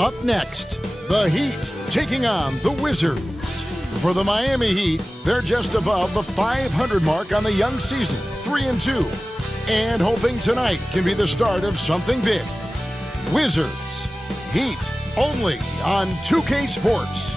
Up next, the Heat taking on the Wizards. For the Miami Heat, they're just above the 500 mark on the young season, 3-2. And hoping tonight can be the start of something big. Wizards, Heat, only on 2K Sports.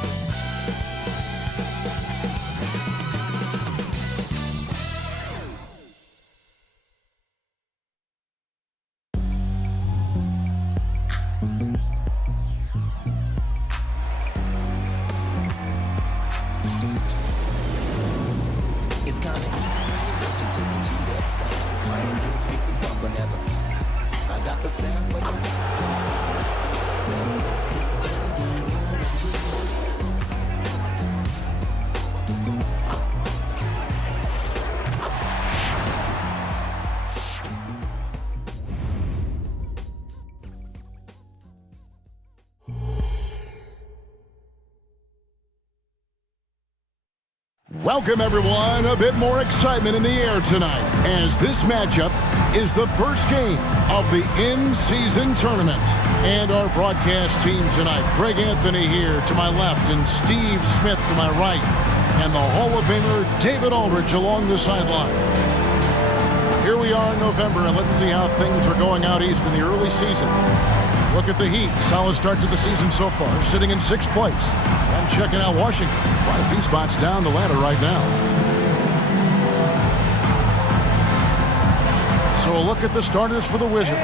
Welcome, everyone. A bit more excitement in the air tonight as this matchup is the first game of the in-season tournament. And our broadcast team tonight, Greg Anthony here to my left and Steve Smith to my right. And the Hall of Famer David Aldridge along the sideline. Here we are in November, and let's see how things are going out east in the early season. Look at the Heat. Solid start to the season so far, sitting in 6th place. And checking out Washington. Quite a few spots down the ladder right now. So a look at the starters for the Wizards.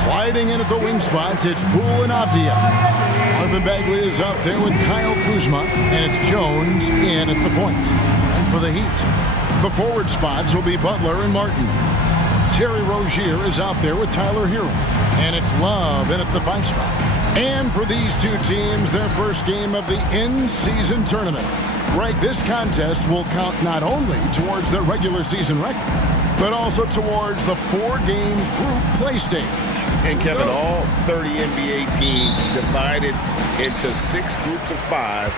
Sliding in at the wing spots, it's Poole and Avdia. Marvin Bagley is out there with Kyle Kuzma, and it's Jones in at the point. And for the Heat, the forward spots will be Butler and Martin. Terry Rozier is out there with Tyler Hero. And it's Love in at the 5 spot. And for these two teams, their first game of the in-season tournament. Greg, this contest will count not only towards their regular season record, but also towards the 4-game group play stage. And Kevin, all 30 NBA teams divided into 6 groups of 5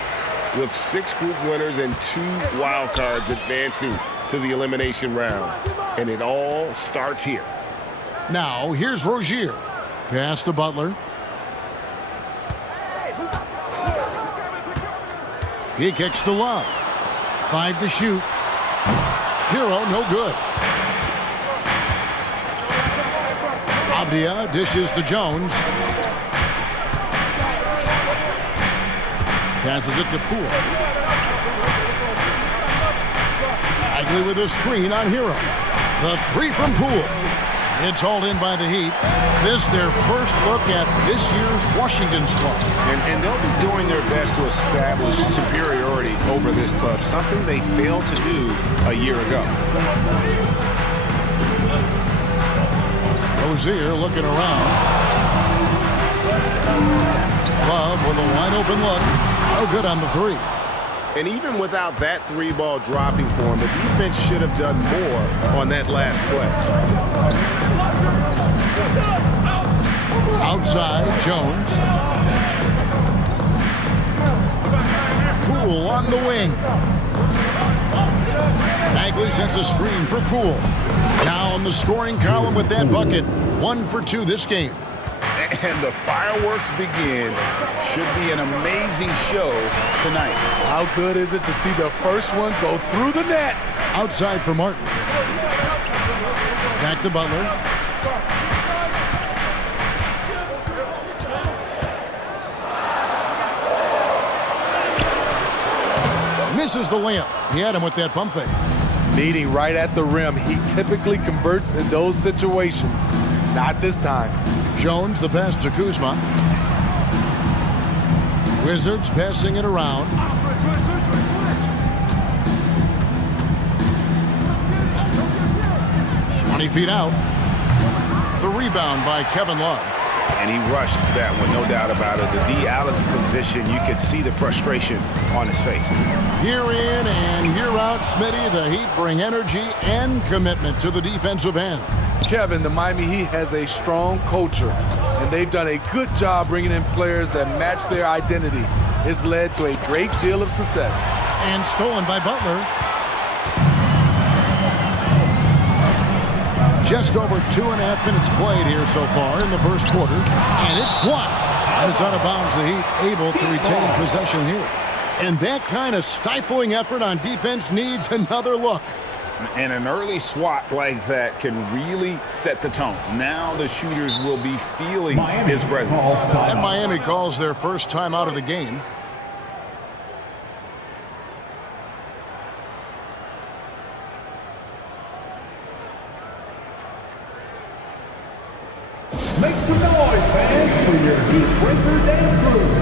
with 6 group winners and 2 wild cards advancing to the elimination round. And it all starts here. Now, here's Rozier. Pass to Butler. He kicks to Love. 5 to shoot. Hero, no good. Avdia dishes to Jones. Passes it to Poole. Bagley with a screen on Hero. The 3 from Poole. It's hauled in by the Heat. This their first look at this year's Washington squad. And they'll be doing their best to establish superiority over this club, something they failed to do a year ago. Rozier looking around. Love with a wide open look. No good on the 3. And even without that 3-ball dropping for him, the defense should have done more on that last play. Outside, Jones. Poole on the wing. Bagley sends a screen for Poole. Now in the scoring column with that bucket. 1 for 2 this game. And the fireworks begin. Should be an amazing show tonight. How good is it to see the first one go through the net? Outside for Martin. Back to Butler. Misses the layup. He had him with that pump fake. Meeting right at the rim, he typically converts in those situations. Not this time. Jones, the pass to Kuzma. Wizards passing it around. "20 feet out." The rebound by Kevin Love. And he rushed that one, no doubt about it. The D out of position, you could see the frustration on his face. Here in and here out, Smitty, the Heat bring energy and commitment to the defensive end. Kevin, the Miami Heat has a strong culture, and they've done a good job bringing in players that match their identity. It's led to a great deal of success. And stolen by Butler. Just over 2.5 minutes played here so far in the first quarter. And it's blocked. And it's out of bounds. The Heat able to retain possession here. And that kind of stifling effort on defense needs another look. And an early swat like that can really set the tone. Now the shooters will be feeling his presence. And Miami calls their first time out of the game. Make some noise, fans, for your Heat Breaker dance crew.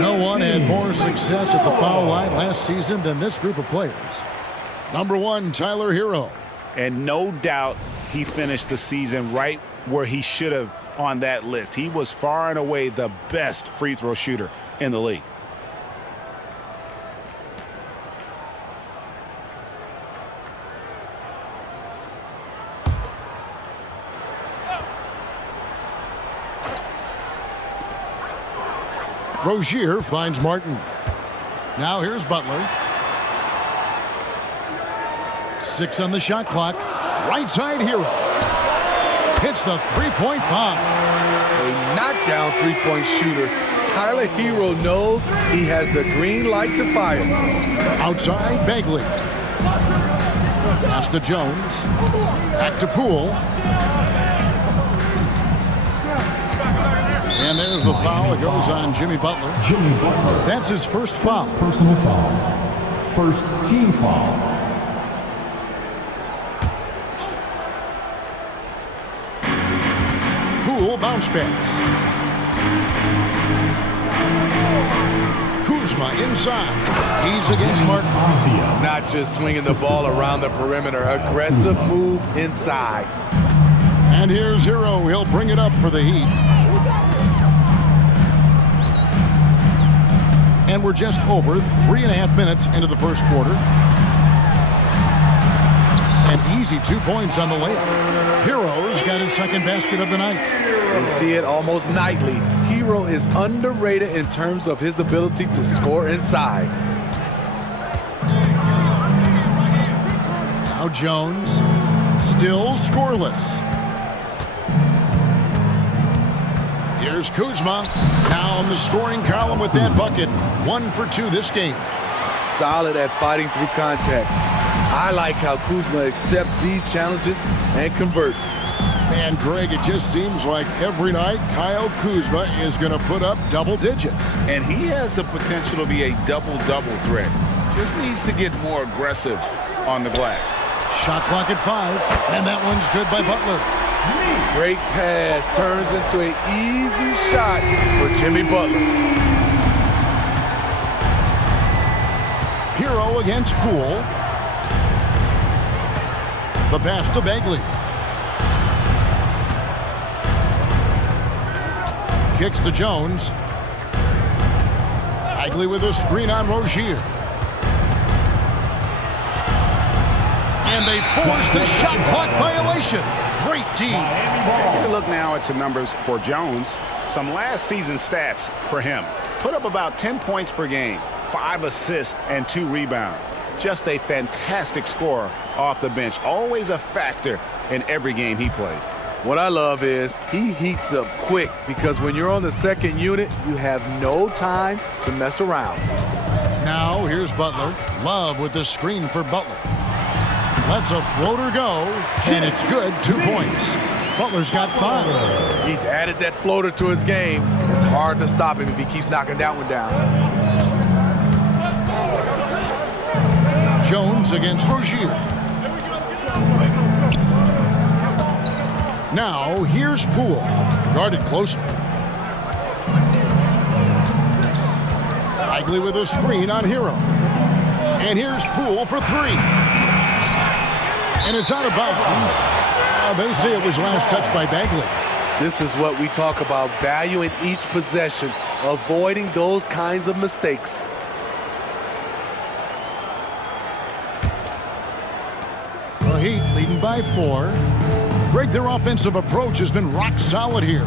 No one had more success at the foul line last season than this group of players. Number 1, Tyler Hero. And no doubt he finished the season right where he should have on that list. He was far and away the best free throw shooter in the league. Rozier finds Martin. Now here's Butler. 6 on the shot clock. Right side Hero. Hits the three-point bomb. A knockdown three-point shooter. Tyler Hero knows he has the green light to fire. Outside Bagley. Pass to Jones. Back to Poole. And there's the foul that goes on Jimmy Butler. That's his first foul. Personal foul. First team foul. Poole bounce pass. Kuzma inside. He's against Martin. Not just swinging the ball around the perimeter. Aggressive move inside. And here's Hero. He'll bring it up for the Heat. And we're just over 3.5 minutes into the first quarter. An easy 2 points on the layup. Hero's got his second basket of the night. We see it almost nightly. Hero is underrated in terms of his ability to score inside. Now Jones, still scoreless. Here's Kuzma, now in the scoring column with that bucket. 1 for 2 this game. Solid at fighting through contact. I like how Kuzma accepts these challenges and converts. Man, Greg, it just seems like every night Kyle Kuzma is going to put up double digits. And he has the potential to be a double-double threat. Just needs to get more aggressive on the glass. Shot clock at 5, and that one's good by Butler. Great pass turns into an easy shot for Jimmy Butler. Hero against Poole. The pass to Bagley. Kicks to Jones. Bagley with a screen on Rozier. And they force the shot clock violation. Great team. Taking a look now at some numbers for Jones. Some last season stats for him. Put up about 10 points per game, 5 assists, and 2 rebounds. Just a fantastic scorer off the bench. Always a factor in every game he plays. What I love is he heats up quick because when you're on the second unit, you have no time to mess around. Now here's Butler. Love with the screen for Butler. Lets a floater go, and it's good. 2 points. Butler's got 5. He's added that floater to his game. It's hard to stop him if he keeps knocking that one down. Jones against Rozier. Now, here's Poole. Guarded closely. Bagley with a screen on Hero. And here's Poole for 3. And it's out of bounds. They say it was last touched by Bagley. This is what we talk about, valuing each possession, avoiding those kinds of mistakes. The Heat leading by 4. Greg, their offensive approach has been rock solid here.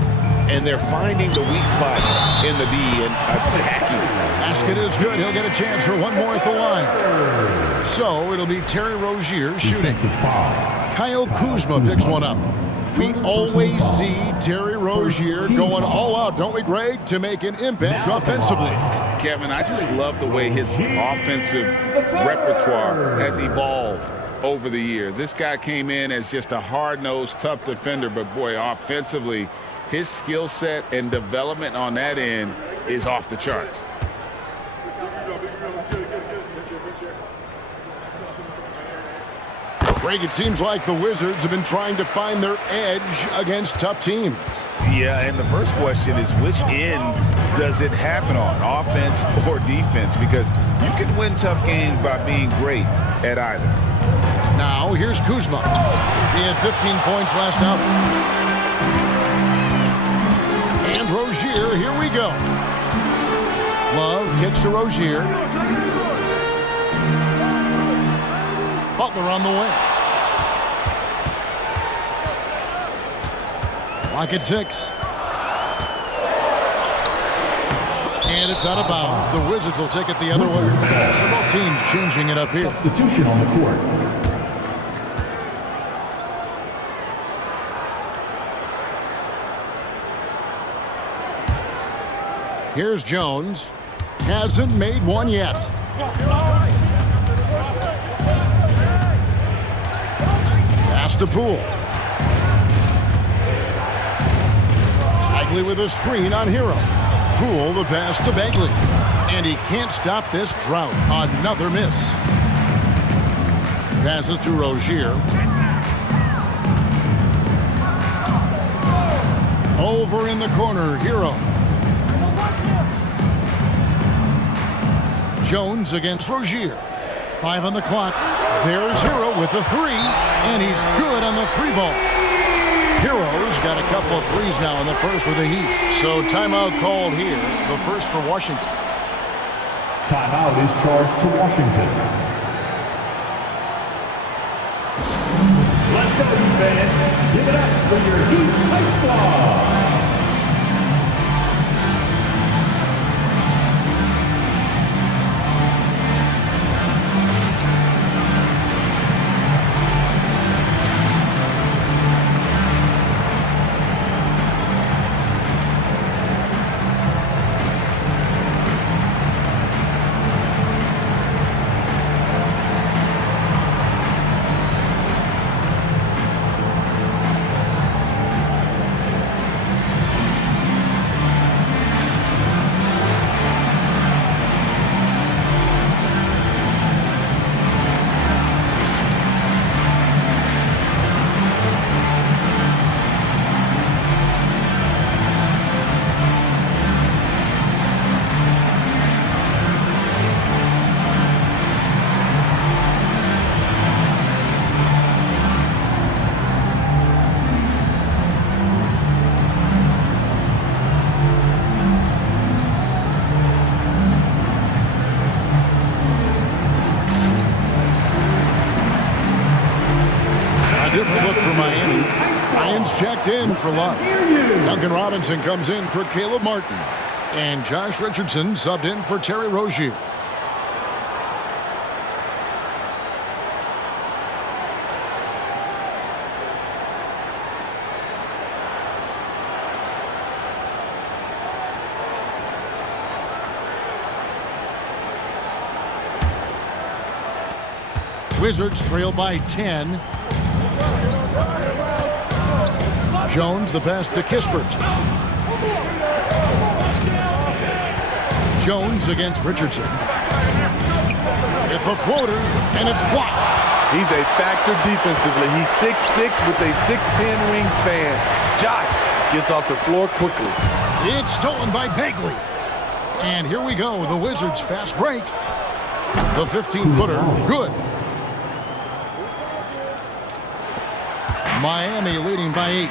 And they're finding the weak spots in the D and attacking. Basket is good. He'll get a chance for one more at the line. So it'll be Terry Rozier shooting. Kyle Kuzma picks one up. We always see Terry Rozier going all out, don't we, Greg, to make an impact offensively. Kevin, I just love the way his offensive repertoire has evolved over the years. This guy came in as just a hard-nosed, tough defender, but boy, offensively, his skill set and development on that end is off the charts. Greg, it seems like the Wizards have been trying to find their edge against tough teams. Yeah, and the first question is, which end does it happen on, offense or defense? Because you can win tough games by being great at either. Now, here's Kuzma. He had 15 points last out. And Rozier, here we go. Love kicks to Rozier. Butler on the wing. Clock at 6. And it's out of bounds. The Wizards will take it the other way. So both teams changing it up here. Substitution on the court. Here's Jones. Hasn't made one yet. Pass to Poole. Bagley with a screen on Hero. Poole the pass to Bagley. And he can't stop this drought. Another miss. Passes to Rozier. Over in the corner, Hero. Jones against Rozier. 5 on the clock. There's Hero with the 3, and he's good on the 3-ball. Hero's got a couple of threes now in the first with the Heat. So timeout called here, the first for Washington. Timeout is charged to Washington. Let's go, Heat fans. Give it up for your Heat Fight Squad. Different look for Miami. Ryan's checked in for Love. Duncan Robinson comes in for Caleb Martin. And Josh Richardson subbed in for Terry Rozier. Wizards trail by 10. Jones, the pass to Kispert. Jones against Richardson. With the floater, and it's blocked. He's a factor defensively. He's 6'6" with a 6'10" wingspan. Josh gets off the floor quickly. It's stolen by Bagley. And here we go, the Wizards fast break. The 15-footer, good. Miami leading by 8.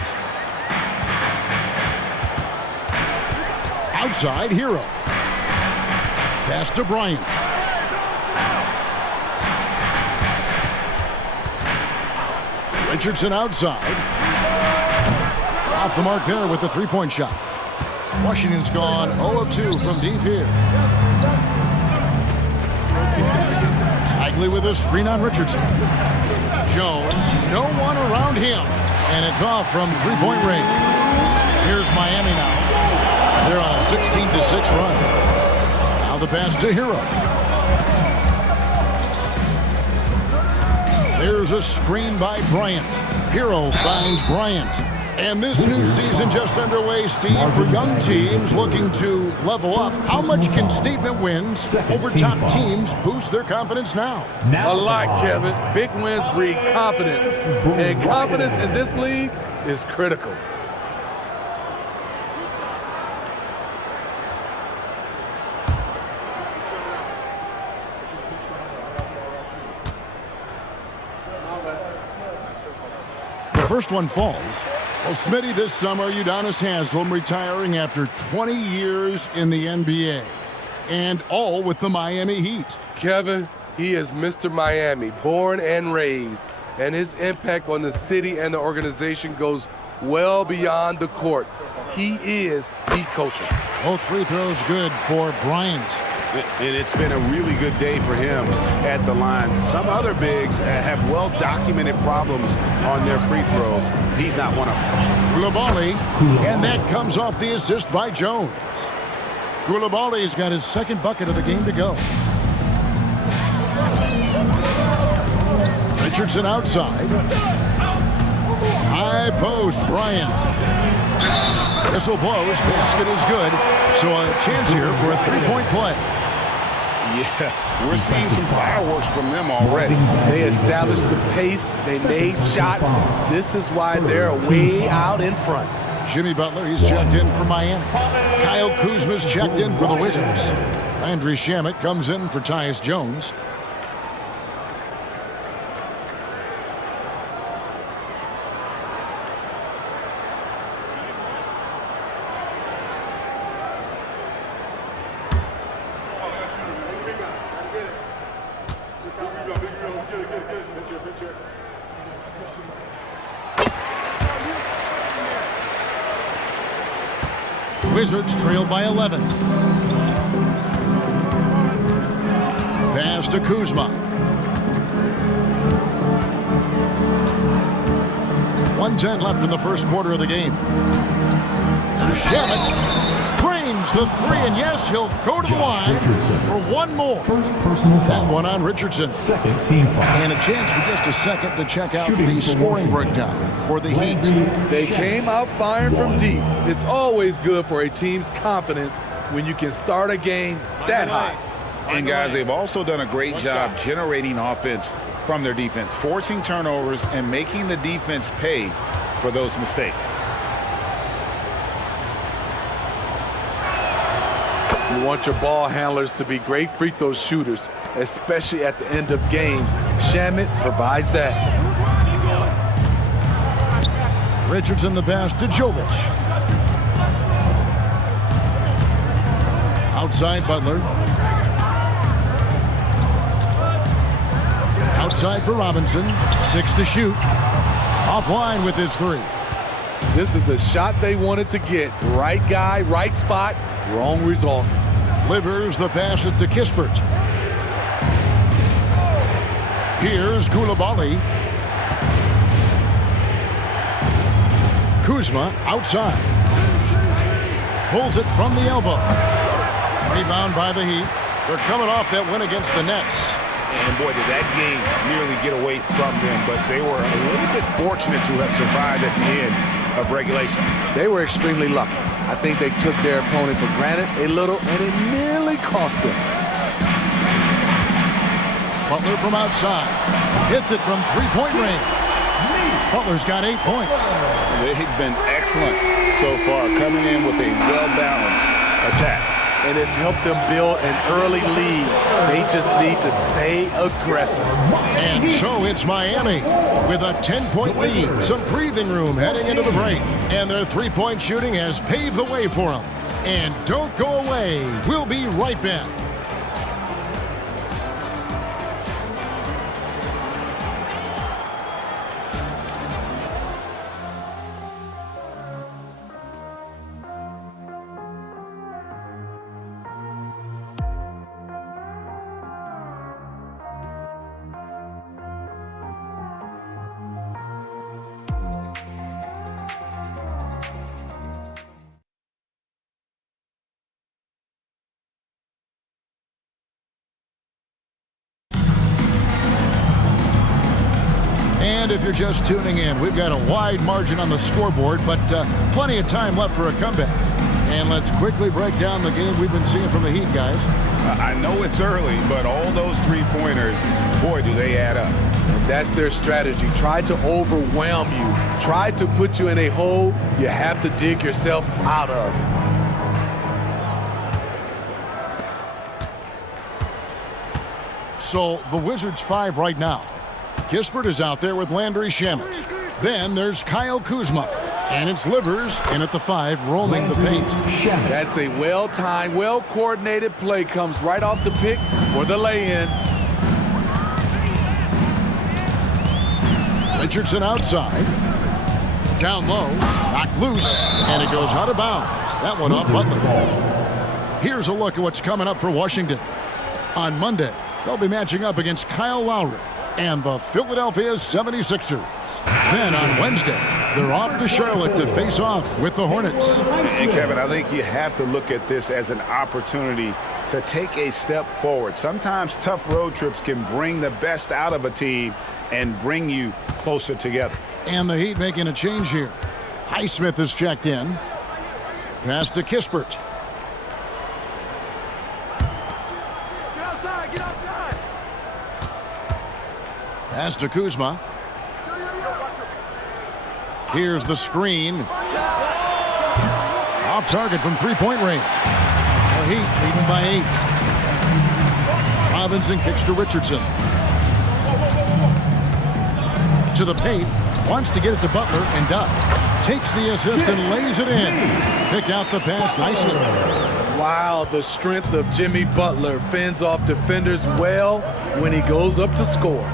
Outside, Hero. Pass to Bryant. Richardson outside. Off the mark there with the three-point shot. Washington's gone 0 of 2 from deep here. Bagley with a screen on Richardson. Jones, no one around him. And it's off from three-point range. Here's Miami now. They're on a 16-6 run. Now the pass to Hero. There's a screen by Bryant. Hero finds Bryant. And this new season just underway, Steve, for young teams looking to level up. How much can statement wins over top teams boost their confidence now? A lot, Kevin. Big wins breed confidence. And confidence in this league is critical. The first one falls. Well, Smitty, this summer, Udonis Haslem retiring after 20 years in the NBA. And all with the Miami Heat. Kevin, he is Mr. Miami, born and raised. And his impact on the city and the organization goes well beyond the court. He is the coach. Both free throws good for Bryant. And it's been a really good day for him at the line. Some other bigs have well-documented problems on their free throws. He's not one of them. Koulibaly, and that comes off the assist by Jones. Koulibaly's got his second bucket of the game to go. Richardson outside. High post, Bryant. Whistle blows, basket is good. So a chance here for a three-point play. Yeah, we're seeing some fireworks from them already. They established the pace. They made shots. This is why they're way out in front. Jimmy Butler, he's checked in for Miami. Kyle Kuzma's checked in for the Wizards. Landry Shamet comes in for Tyus Jones. Wizards trail by 11. Pass to Kuzma. 1:10 left in the first quarter of the game. Shamet cranes the three, and yes, he'll go to the line for one more. That one on Richardson. Second team foul. And a chance for just a second to check out the scoring breakdown for the Heat. They came out firing from deep. It's always good for a team's confidence when you can start a game that hot. And guys, they've also done a great job generating offense from their defense, forcing turnovers and making the defense pay for those mistakes. You want your ball handlers to be great free throw shooters, especially at the end of games. Shamet provides that. Richardson the pass to Jovic. Outside Butler. Outside for Robinson. 6 to shoot. Offline with his three. This is the shot they wanted to get. Right guy, right spot, wrong result. Livers the pass it to Kispert. Here's Koulibaly. Kuzma outside. Pulls it from the elbow. Rebound by the Heat. They're coming off that win against the Nets. And boy, did that game nearly get away from them, but they were a little bit fortunate to have survived at the end of regulation. They were extremely lucky. I think they took their opponent for granted a little, and it nearly cost them. Butler from outside. Hits it from three-point range. Butler's got 8 points. They've been excellent so far, coming in with a well-balanced attack. And it's helped them build an early lead. They just need to stay aggressive. And so it's Miami with a 10-point lead. Some breathing room heading into the break. And their three-point shooting has paved the way for them. And don't go away. We'll be right back. And if you're just tuning in, we've got a wide margin on the scoreboard, but plenty of time left for a comeback. And let's quickly break down the game we've been seeing from the Heat, guys. I know it's early, but all those three-pointers, boy, do they add up. And that's their strategy. Try to overwhelm you. Try to put you in a hole you have to dig yourself out of. So the Wizards 5 right now. Kispert is out there with Landry Shamet. Then there's Kyle Kuzma. And it's Livers in at the 5, roaming the paint. That's a well-timed, well-coordinated play. Comes right off the pick for the lay-in. Richardson outside. Down low. Knocked loose. And it goes out of bounds. That one off Butler. Here's a look at what's coming up for Washington. On Monday, they'll be matching up against Kyle Lowry and the Philadelphia 76ers. Then on Wednesday, they're off to Charlotte to face off with the Hornets. And Kevin, I think you have to look at this as an opportunity to take a step forward. Sometimes tough road trips can bring the best out of a team and bring you closer together. And the Heat making a change here. Highsmith is checked in. Pass to Kispert. Pass to Kuzma. Here's the screen. Off target from three-point range. The Heat leading by 8. Robinson kicks to Richardson. To the paint. Wants to get it to Butler and does. Takes the assist and lays it in. Picked out the pass nicely. Wow, the strength of Jimmy Butler fends off defenders well when he goes up to score.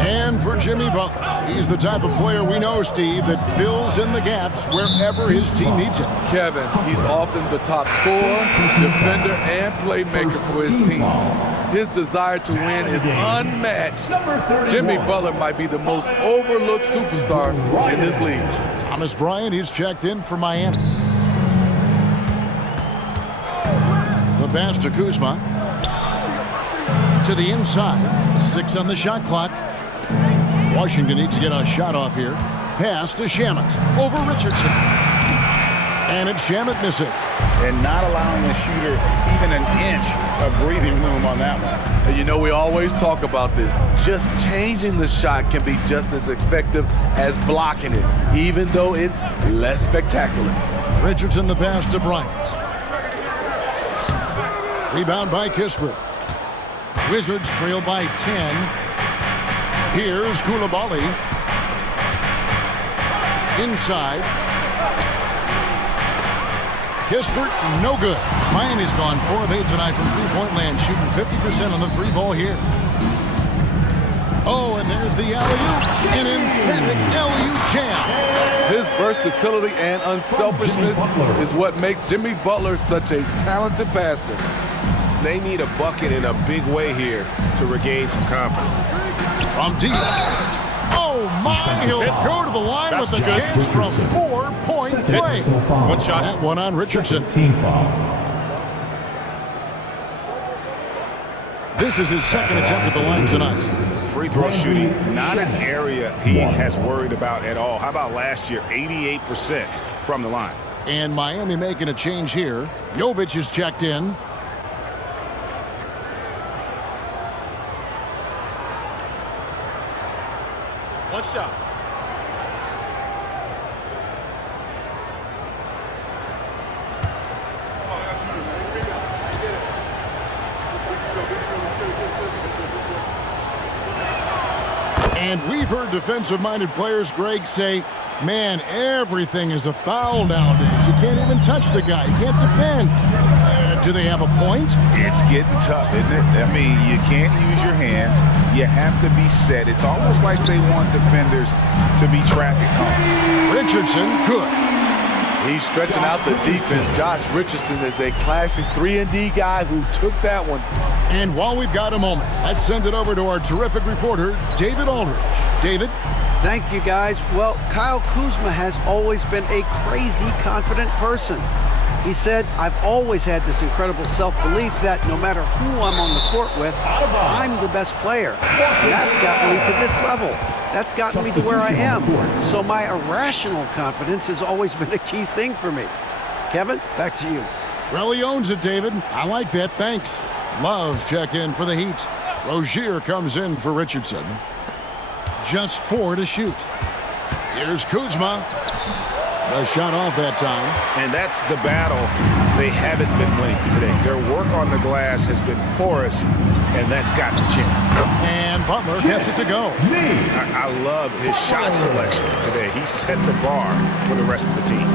And for Jimmy Butler, he's the type of player we know, Steve, that fills in the gaps wherever his team needs it. Kevin, he's often the top scorer, defender, and playmaker for his team. His desire to win is unmatched. Jimmy Butler might be the most overlooked superstar in this league. Thomas Bryant, he's checked in for Miami. The pass to Kuzma. To the inside. 6 on the shot clock. Washington needs to get a shot off here. Pass to Shamet. Over Richardson. And it's Shamet missing. And not allowing the shooter even an inch of breathing room on that one. And you know, we always talk about this. Just changing the shot can be just as effective as blocking it, even though it's less spectacular. Richardson the pass to Bryant. Rebound by Kispert. Wizards trail by 10. Here's Coulibaly. Inside. Kispert, no good. Miami's gone 4 of 8 tonight from three-point land, shooting 50% on the three ball here. Oh, and there's the alley-oop. An emphatic alley-oop jam. His versatility and unselfishness is what makes Jimmy Butler such a talented passer. They need a bucket in a big way here to regain some confidence. From deep. Oh, my. He'll go to the line with a chance for a 4-point play. One shot. That one on Richardson. This is his second attempt at the line tonight. Free throw shooting, not an area he has worried about at all. How about last year, 88% from the line? And Miami making a change here. Jovic is checked in. One shot. And we've heard defensive-minded players, Greg, say, man, everything is a foul nowadays. You can't even touch the guy. You can't defend. Do they have a point? It's getting tough, isn't it? I mean, you can't use your hands. You have to be set. It's almost like they want defenders to be traffic cones. Richardson, good. He's stretching out the defense. Josh Richardson is a classic 3-and-D guy who took that one. And while we've got a moment, let's send it over to our terrific reporter, David Aldridge. David? Thank you, guys. Well, Kyle Kuzma has always been a crazy confident person. He said, I've always had this incredible self-belief that no matter who I'm on the court with, I'm the best player. And that's gotten me to this level. That's gotten me to where I am. So my irrational confidence has always been a key thing for me. Kevin, back to you. Well, he owns it, David. I like that. Thanks. Love's checked in for the Heat. Rozier comes in for Richardson. Just 4 to shoot. Here's Kuzma. A shot off that time. And that's the battle they haven't been winning today. Their work on the glass has been porous, and that's got to change. And Butler gets it to go. I love his shot selection today. He set the bar for the rest of the team.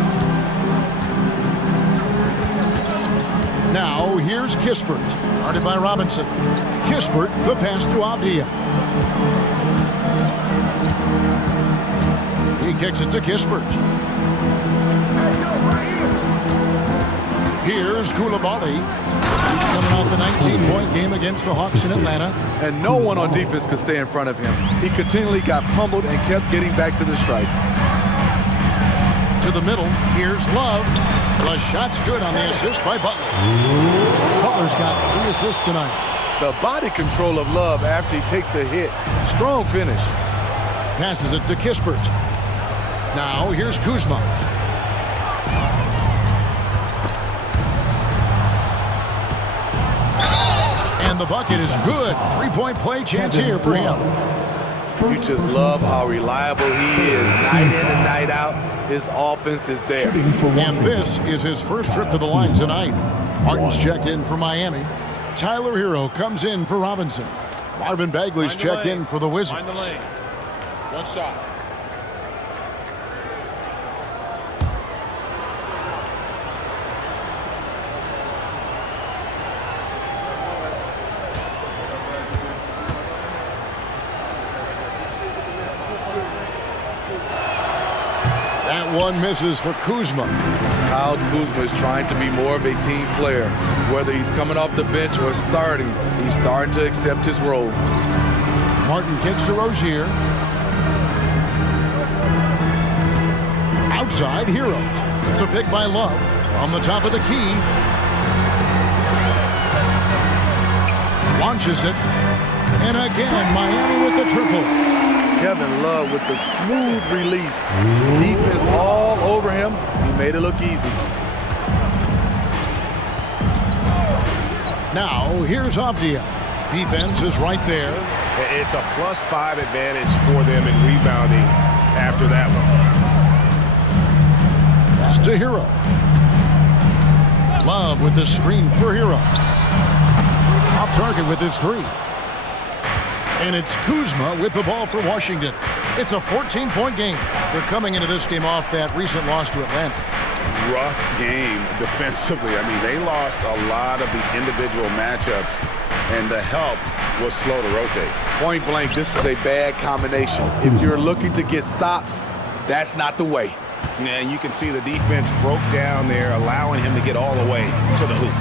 Now, here's Kispert, guarded by Robinson. Kispert, the pass to Avdia. He kicks it to Kispert. Here's Koulibaly. He's coming off the 19-point game against the Hawks in Atlanta. And no one on defense could stay in front of him. He continually got pummeled and kept getting back to the stripe. To the middle, here's Love. The shot's good on the assist by Butler. Butler's got 3 assists tonight. The body control of Love after he takes the hit. Strong finish. Passes it to Kispert. Now, here's Kuzma. And the bucket is good. 3-point play chance here for him. You just love how reliable he is. Night in and night out, his offense is there. And this is his first trip to the line tonight. Martin's checked in for Miami. Tyler Hero comes in for Robinson. Marvin Bagley's checked in for the Wizards. One shot. That one misses for Kuzma. Kyle Kuzma is trying to be more of a team player. Whether he's coming off the bench or starting, he's starting to accept his role. Martin kicks to Rozier. Outside, Hero. It's a pick by Love from the top of the key. Launches it. And again, Miami with the triple. Kevin Love with the smooth release. Defense all over him. He made it look easy. Now, here's Avdia. Defense is right there. It's a +5 advantage for them in rebounding after that one. Pass to Hero. Love with the screen for Hero. Off target with his 3. And it's Kuzma with the ball for Washington. It's a 14-point game. They're coming into this game off that recent loss to Atlanta. Rough game defensively. I mean, they lost a lot of the individual matchups, and the help was slow to rotate. Point blank, this is a bad combination. If you're looking to get stops, that's not the way. And you can see the defense broke down there, allowing him to get all the way to the hoop.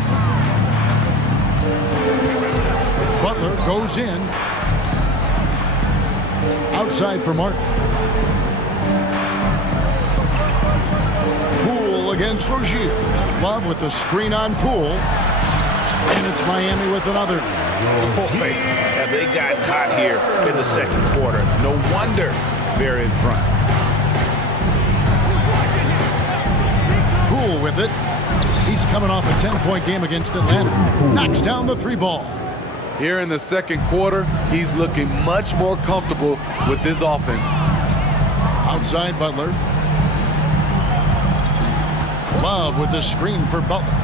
Butler goes in. Outside for Martin. Poole against Rozier. Love with the screen on Poole. And it's Miami with another. Boy, have they gotten hot here in the second quarter. No wonder they're in front. Poole with it. He's coming off a 10-point game against Atlanta. Knocks down the 3 ball. Here in the second quarter, he's looking much more comfortable with this offense. Outside Butler. Love with the screen for Butler.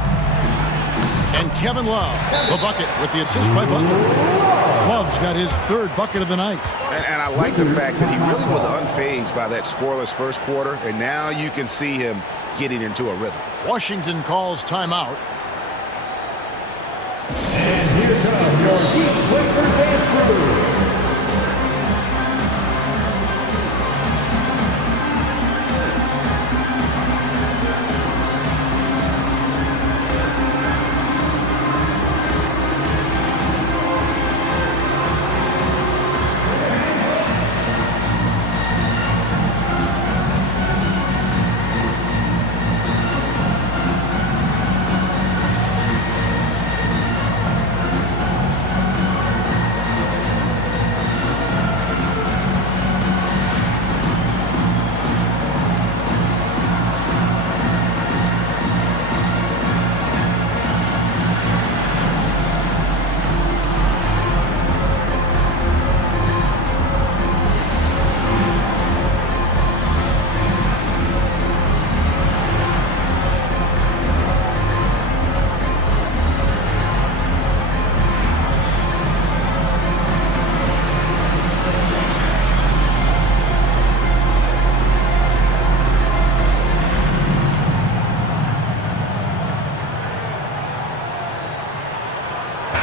And Kevin Love, the bucket with the assist by Butler. Love's got his 3rd bucket of the night. And I like the fact that he really was unfazed by that scoreless first quarter, and now you can see him getting into a rhythm. Washington calls timeout. And here comes your Heat Breaker dance crew.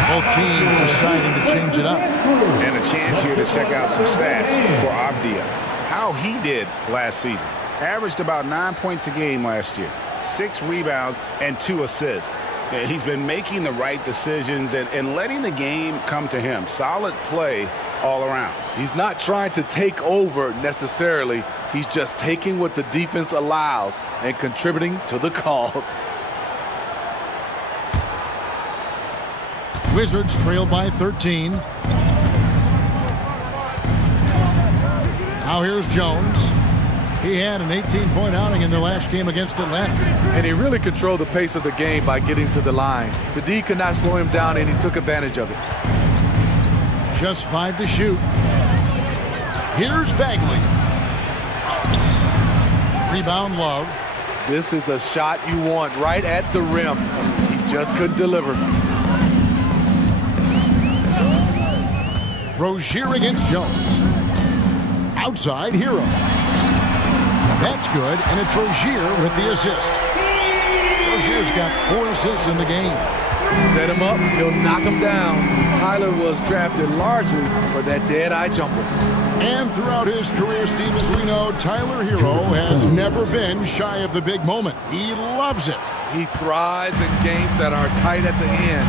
Both teams deciding to change it up. And a chance here to check out some stats for Avdia. How he did last season. Averaged about 9 points a game last year. 6 rebounds and 2 assists. And he's been making the right decisions and letting the game come to him. Solid play all around. He's not trying to take over necessarily. He's just taking what the defense allows and contributing to the cause. Wizards trail by 13. Now here's Jones. He had an 18-point outing in their last game against Atlanta. And he really controlled the pace of the game by getting to the line. The D could not slow him down, and he took advantage of it. Just 5 to shoot. Here's Bagley. Rebound Love. This is the shot you want right at the rim. He just couldn't deliver. Rozier against Jones. Outside Hero. That's good, and it's Rozier with the assist. Rozier's got 4 assists in the game. Set him up, he'll knock him down. Tyler was drafted largely for that dead-eye jumper. And throughout his career, Steve, as we know, Tyler Hero has never been shy of the big moment. He loves it. He thrives in games that are tight at the end.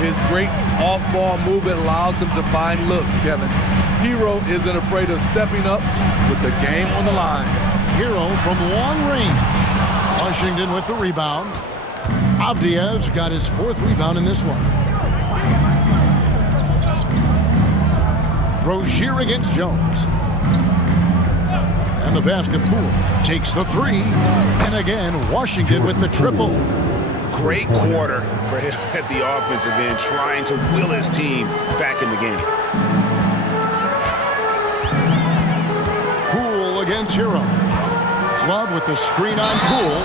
His great off-ball movement allows him to find looks, Kevin. Hero isn't afraid of stepping up with the game on the line. Hero from long range. Washington with the rebound. Avdia's got his 4th rebound in this one. Rozier against Jones. And the basket. Poole takes the 3. And again, Washington with the triple. Great quarter for him at the offensive end, trying to will his team back in the game. Poole against Hero. Love with the screen on Poole.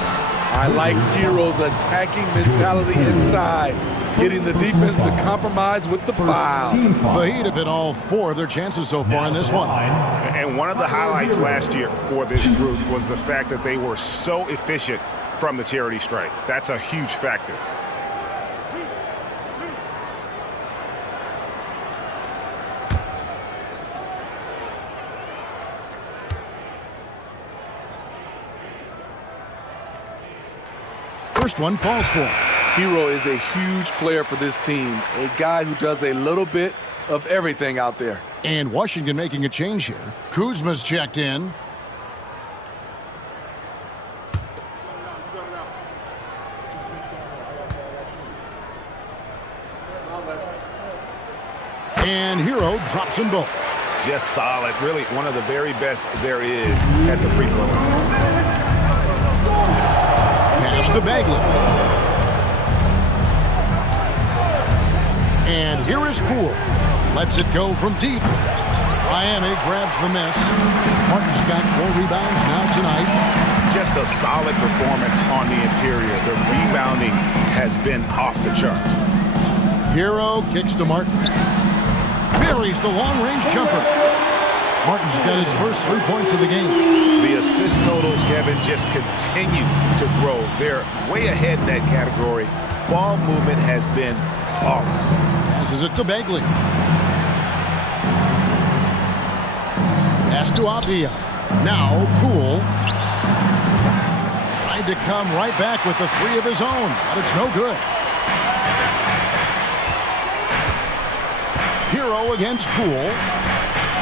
I like Hero's attacking mentality inside, getting the defense to compromise with the foul. The Heat have hit all 4 of their chances so far in this one. And one of the highlights last year for this group was the fact that they were so efficient from the charity stripe. That's a huge factor. First one falls for him. Hero is a huge player for this team, a guy who does a little bit of everything out there. And Washington making a change here. Kuzma's checked in. And Hero drops them both. Just solid. Really one of the very best there is at the free throw line. Pass to Bagley. And here is Poole. Lets it go from deep. Miami grabs the miss. Martin's got 4 rebounds now tonight. Just a solid performance on the interior. The rebounding has been off the charts. Hero kicks to Martin. Buries the long-range jumper. Martin's got his first 3 points of the game. The assist totals, Kevin, just continue to grow. They're way ahead in that category. Ball movement has been flawless. Passes it to Bagley. Pass to Avdia. Now Poole. Tried to come right back with the 3 of his own, but it's no good. Hero against Poole.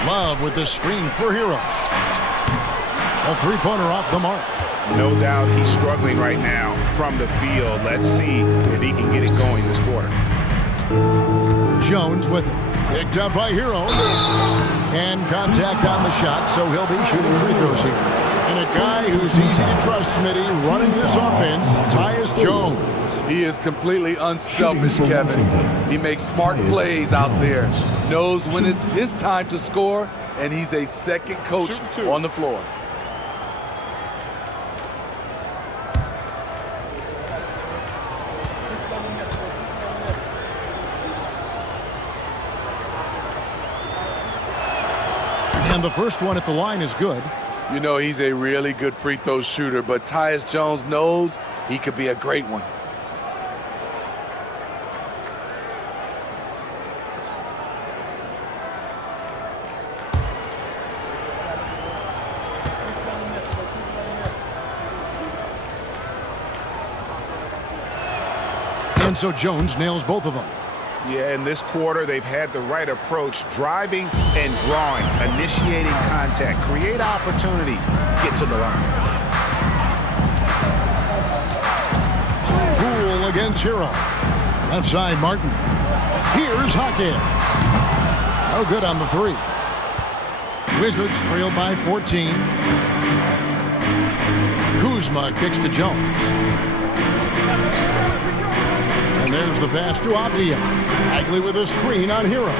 Love with the screen for Hero. A 3-pointer off the mark. No doubt he's struggling right now from the field. Let's see if he can get it going this quarter. Jones with it. Picked up by Hero. And contact on the shot, so he'll be shooting free throws here. And a guy who's easy to trust, Smitty, running this offense, Tyus Jones. He is completely unselfish, Kevin. He makes smart plays out there, knows when it's his time to score, and he's a second coach on the floor. And the first one at the line is good. You know he's a really good free throw shooter, but Tyus Jones knows he could be a great one. And so Jones nails both of them. Yeah, in this quarter, they've had the right approach, driving and drawing, initiating contact, create opportunities, get to the line. Poole against Hero. Left side, Martin. Here's Hackett. No good on the 3. Wizards trailed by 14. Kuzma kicks to Jones. And there's the pass to Avdia. Bagley with a screen on Hero.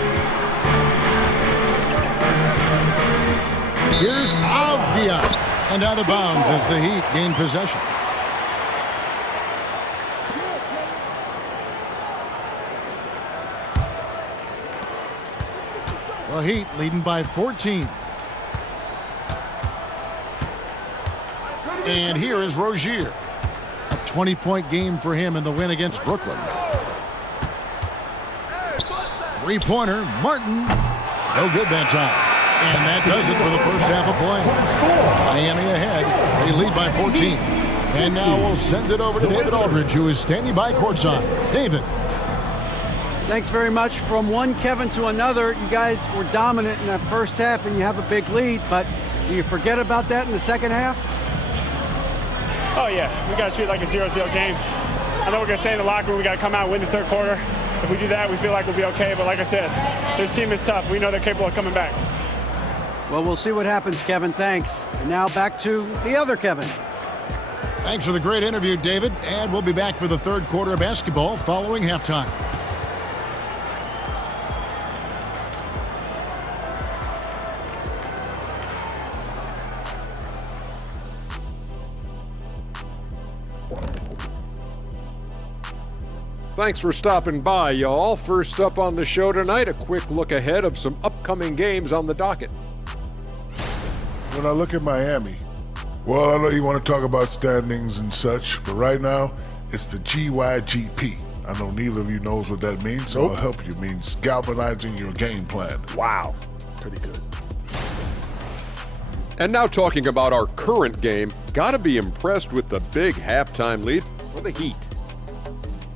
Here's Avdia. And out of bounds as the Heat gain possession. The Heat leading by 14. And here is Rozier. A 20-point game for him in the win against Brooklyn. 3-pointer, Martin. No good that time. And that does it for the first half of play. Miami ahead. They lead by 14. And now we'll send it over to David Aldridge, who is standing by courtside. David. Thanks very much. From one Kevin to another, you guys were dominant in that first half and you have a big lead, but do you forget about that in the second half? Oh yeah, we got to treat it like a 0-0 game. I know we're going to stay in the locker room, we got to come out and win the third quarter. If we do that, we feel like we'll be okay, but like I said, this team is tough. We know they're capable of coming back. Well, we'll see what happens, Kevin. Thanks. And now back to the other Kevin. Thanks for the great interview, David, and we'll be back for the third quarter of basketball following halftime. Thanks for stopping by, y'all. First up on the show tonight, a quick look ahead of some upcoming games on the docket. When I look at Miami, well, I know you want to talk about standings and such, but right now, it's the GYGP. I know neither of you knows what that means, so I'll help you. It means galvanizing your game plan. Wow, pretty good. And now talking about our current game, gotta be impressed with the big halftime lead for the Heat.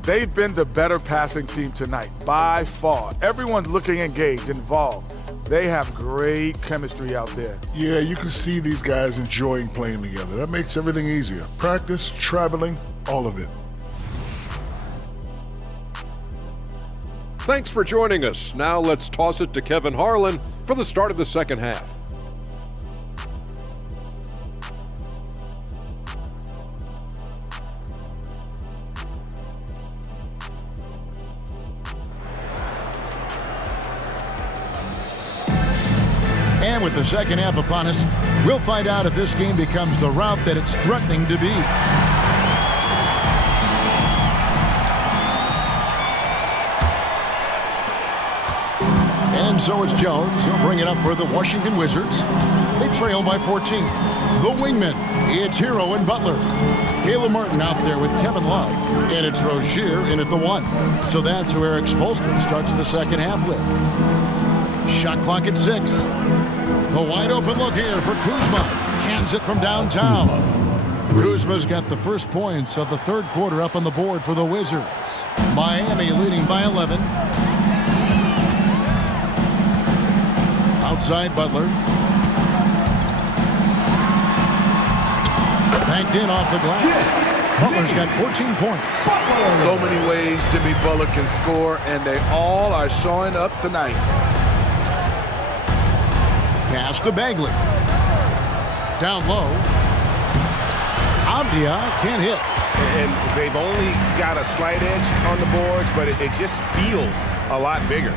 They've been the better passing team tonight, by far. Everyone's looking engaged, involved. They have great chemistry out there. Yeah, you can see these guys enjoying playing together. That makes everything easier. Practice, traveling, all of it. Thanks for joining us. Now let's toss it to Kevin Harlan for the start of the second half. And with the second half upon us, we'll find out if this game becomes the route that it's threatening to be. And so it's Jones. He'll bring it up for the Washington Wizards. They trail by 14. The wingman, it's Hero and Butler. Caleb Martin out there with Kevin Love. And it's Rozier in at the 1. So that's who Eric Spoelstra starts the second half with. Shot clock at 6. The wide open look here for Kuzma. Cans it from downtown. Kuzma's got the first points of the third quarter up on the board for the Wizards. Miami leading by 11. Outside Butler. Banked in off the glass. Butler's got 14 points. So many ways Jimmy Butler can score, and they all are showing up tonight. Pass to Bagley. Down low. Avdia can't hit. And they've only got a slight edge on the boards, but it just feels a lot bigger.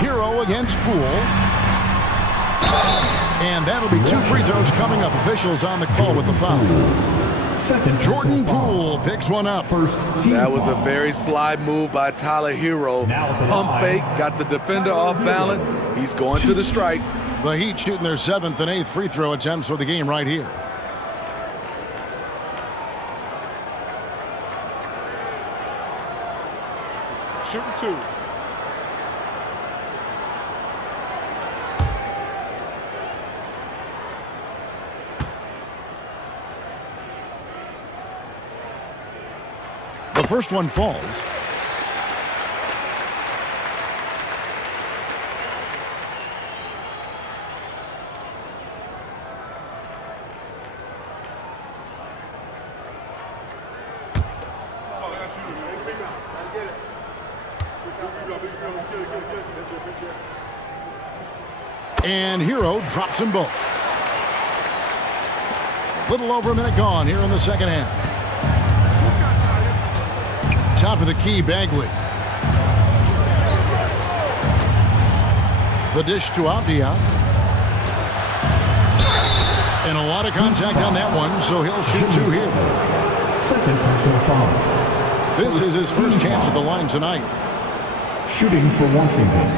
Hero against Poole. And that'll be 2 free throws coming up. Officials on the call with the foul. Jordan Poole picks one up. That was a very sly move by Tyler Hero. Pump fake, got the defender off balance. He's going to the strike. The Heat shooting their 7th and 8th free throw attempts for the game right here. Shooting 2. The first one falls. And Hero drops them both. Little over a minute gone here in the second half. Top of the key, Bagley. The dish to Avdia. And a lot of contact on that one, so he'll shoot 2 here. Second personal foul. This is his first chance at the line tonight. Shooting for Washington,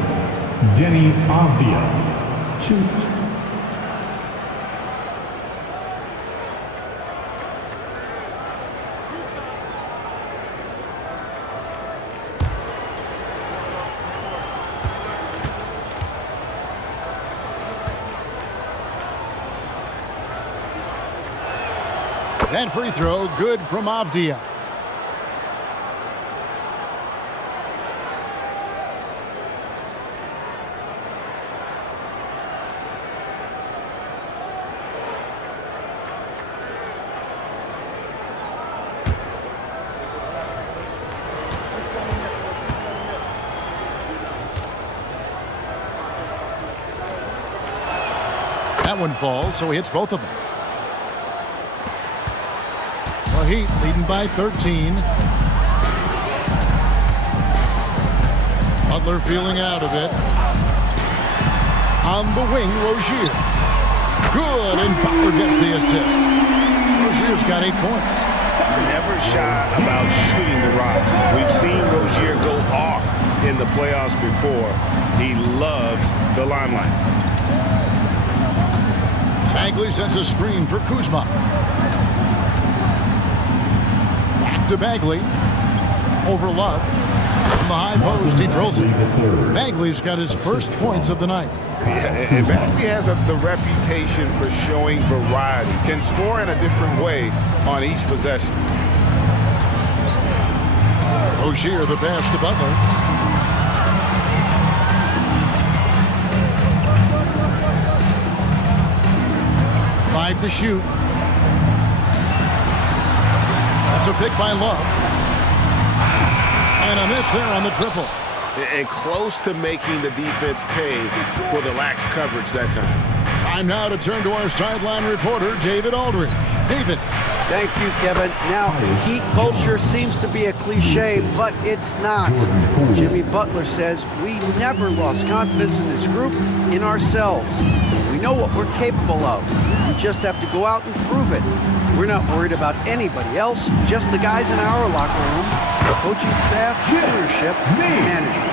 Denny Avdia. 2. That free throw, good from Avdia. That one falls, so he hits both of them. Heat leading by 13. Butler feeling out of it. On the wing, Rozier. Good, and Butler gets the assist. Rozier's got 8 points. Never shy about shooting the rock. We've seen Rozier go off in the playoffs before. He loves the limelight. Bagley sends a screen for Kuzma. To Bagley, over Love. From the high post, he drills it. Bagley's got his first points of the night. Yeah, and Bagley has the reputation for showing variety. Can score in a different way on each possession. Rozier, the pass to Butler. Five to shoot. That's a pick by Love. And a miss there on the triple. And close to making the defense pay for the lax coverage that time. Time now to turn to our sideline reporter, David Aldridge. David. Thank you, Kevin. Now, heat culture seems to be a cliche, but it's not. Jimmy Butler says we never lost confidence in this group, in ourselves. We know what we're capable of. We just have to go out and prove it. We're not worried about anybody else, just the guys in our locker room, the coaching staff, leadership, management.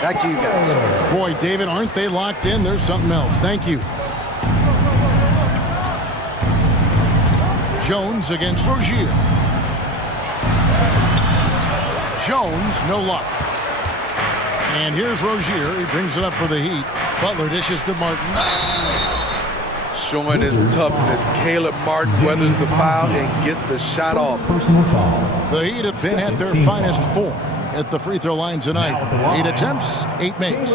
Back to you guys. Boy, David, aren't they locked in? There's something else. Thank you. Jones against Rozier. Jones, no luck. And here's Rozier. He brings it up for the Heat. Butler dishes to Martin. Showing his toughness, Caleb Martin weathers the foul and gets the shot off. The Heat have been at their finest form at the free throw line tonight. 8 attempts, 8 makes.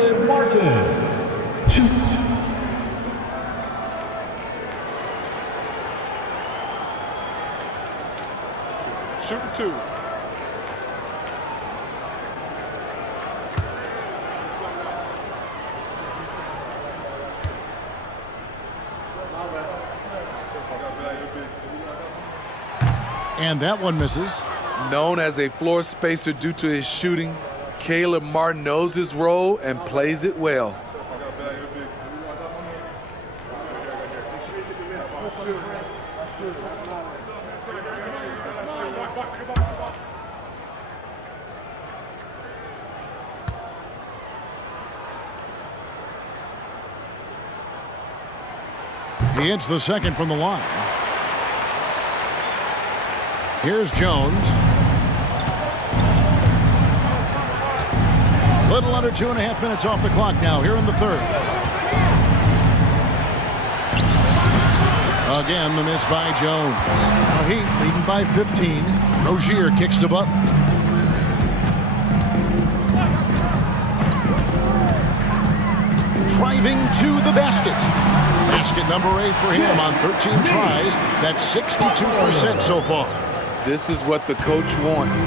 Shooting 2. And that one misses. Known as a floor spacer due to his shooting, Caleb Martin knows his role and plays it well. He hits the second from the line. Here's Jones. Little under 2.5 minutes off the clock now here in the third. Again, the miss by Jones. The Heat leading by 15. Rozier kicks to Butler. Driving to the basket. Basket number 8 for him on 13 tries. That's 62% so far. This is what the coach wants.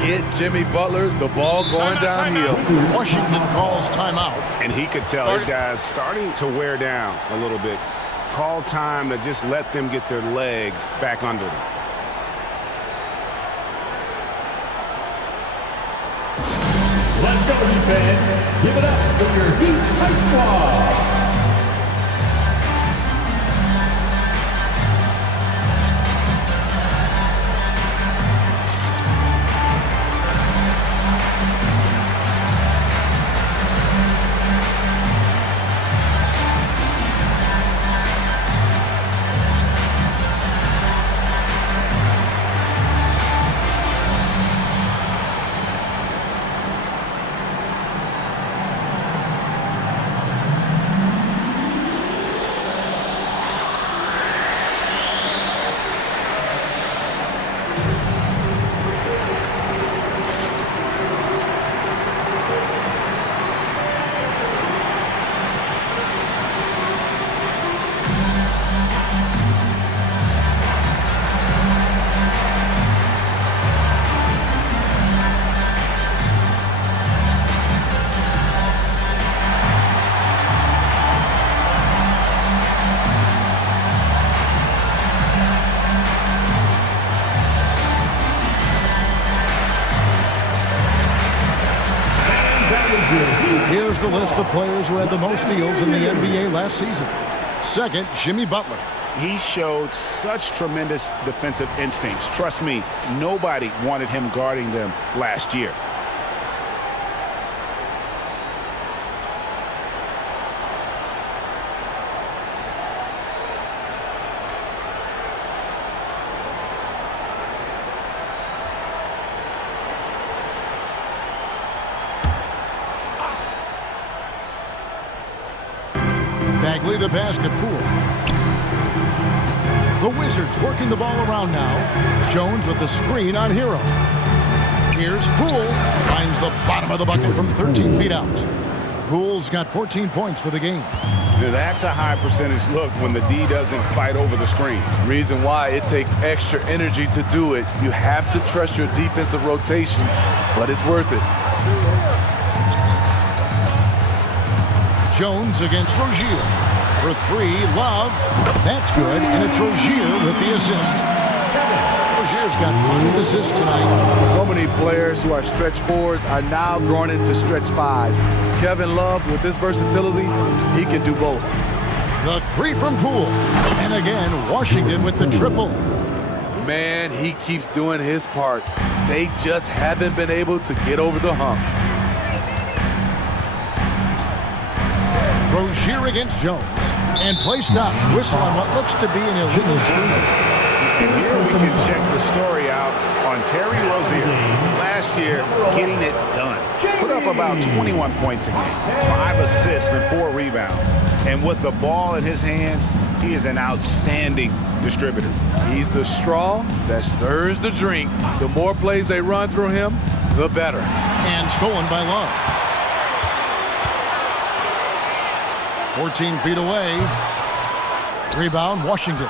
Get Jimmy Butler the ball going downhill. Washington calls timeout. And he could tell his guys starting to wear down a little bit. Call time to just let them get their legs back under them. Let's go, defense. Give it up for your Heat High Squad. Here's the list of players who had the most steals in the NBA last season. Second, Jimmy Butler. He showed such tremendous defensive instincts. Trust me, nobody wanted him guarding them last year. Bagley the pass to Poole. The Wizards working the ball around now. Jones with the screen on Hero. Here's Poole. Finds the bottom of the bucket from 13 feet out. Poole's got 14 points for the game. Now, that's a high percentage look when the D doesn't fight over the screen. Reason why it takes extra energy to do it. You have to trust your defensive rotations, but it's worth it. Jones against Rozier. For three, Love. That's good, and it's Rozier with the assist. Rozier's got 5 assists tonight. So many players who are stretch 4s are now growing into stretch 5s. Kevin Love, with his versatility, he can do both. The three from Poole. And again, Washington with the triple. Man, he keeps doing his part. They just haven't been able to get over the hump. Rozier against Jones. And play stops. Whistle on what looks to be an illegal screen. And here we can check the story out on Terry Rozier. Last year, getting it done. Put up about 21 points a game, 5 assists and 4 rebounds. And with the ball in his hands, he is an outstanding distributor. He's the straw that stirs the drink. The more plays they run through him, the better. And stolen by Love. 14 feet away. Rebound, Washington.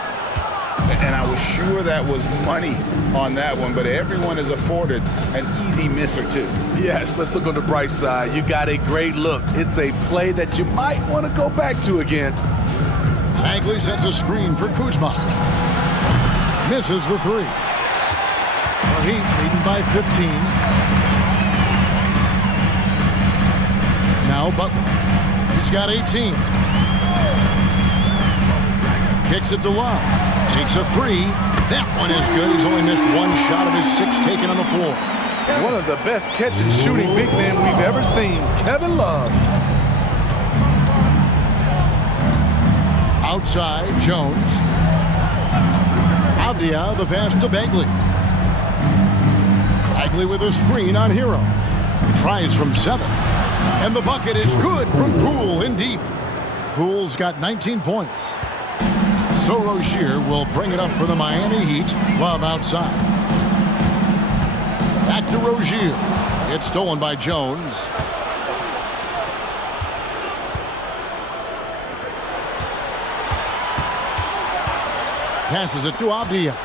And I was sure that was money on that one, but everyone is afforded an easy miss or two. Yes, let's look on the bright side. You got a great look. It's a play that you might want to go back to again. Bagley sets a screen for Kuzma. Misses the three. The Heat leading by 15. Now Butler. He's got 18. Kicks it to Love. Takes a three. That one is good. He's only missed 1 shot of his 6 taken on the floor. One of the best catch and shooting big men we've ever seen, Kevin Love. Outside, Jones. Avdia, the pass to Bagley. Bagley with a screen on Hero. Tries from 7. And the bucket is good from Poole in deep. Poole's got 19 points. So Rozier will bring it up for the Miami Heat. Love outside. Back to Rozier. It's stolen by Jones. Passes it to Avdia.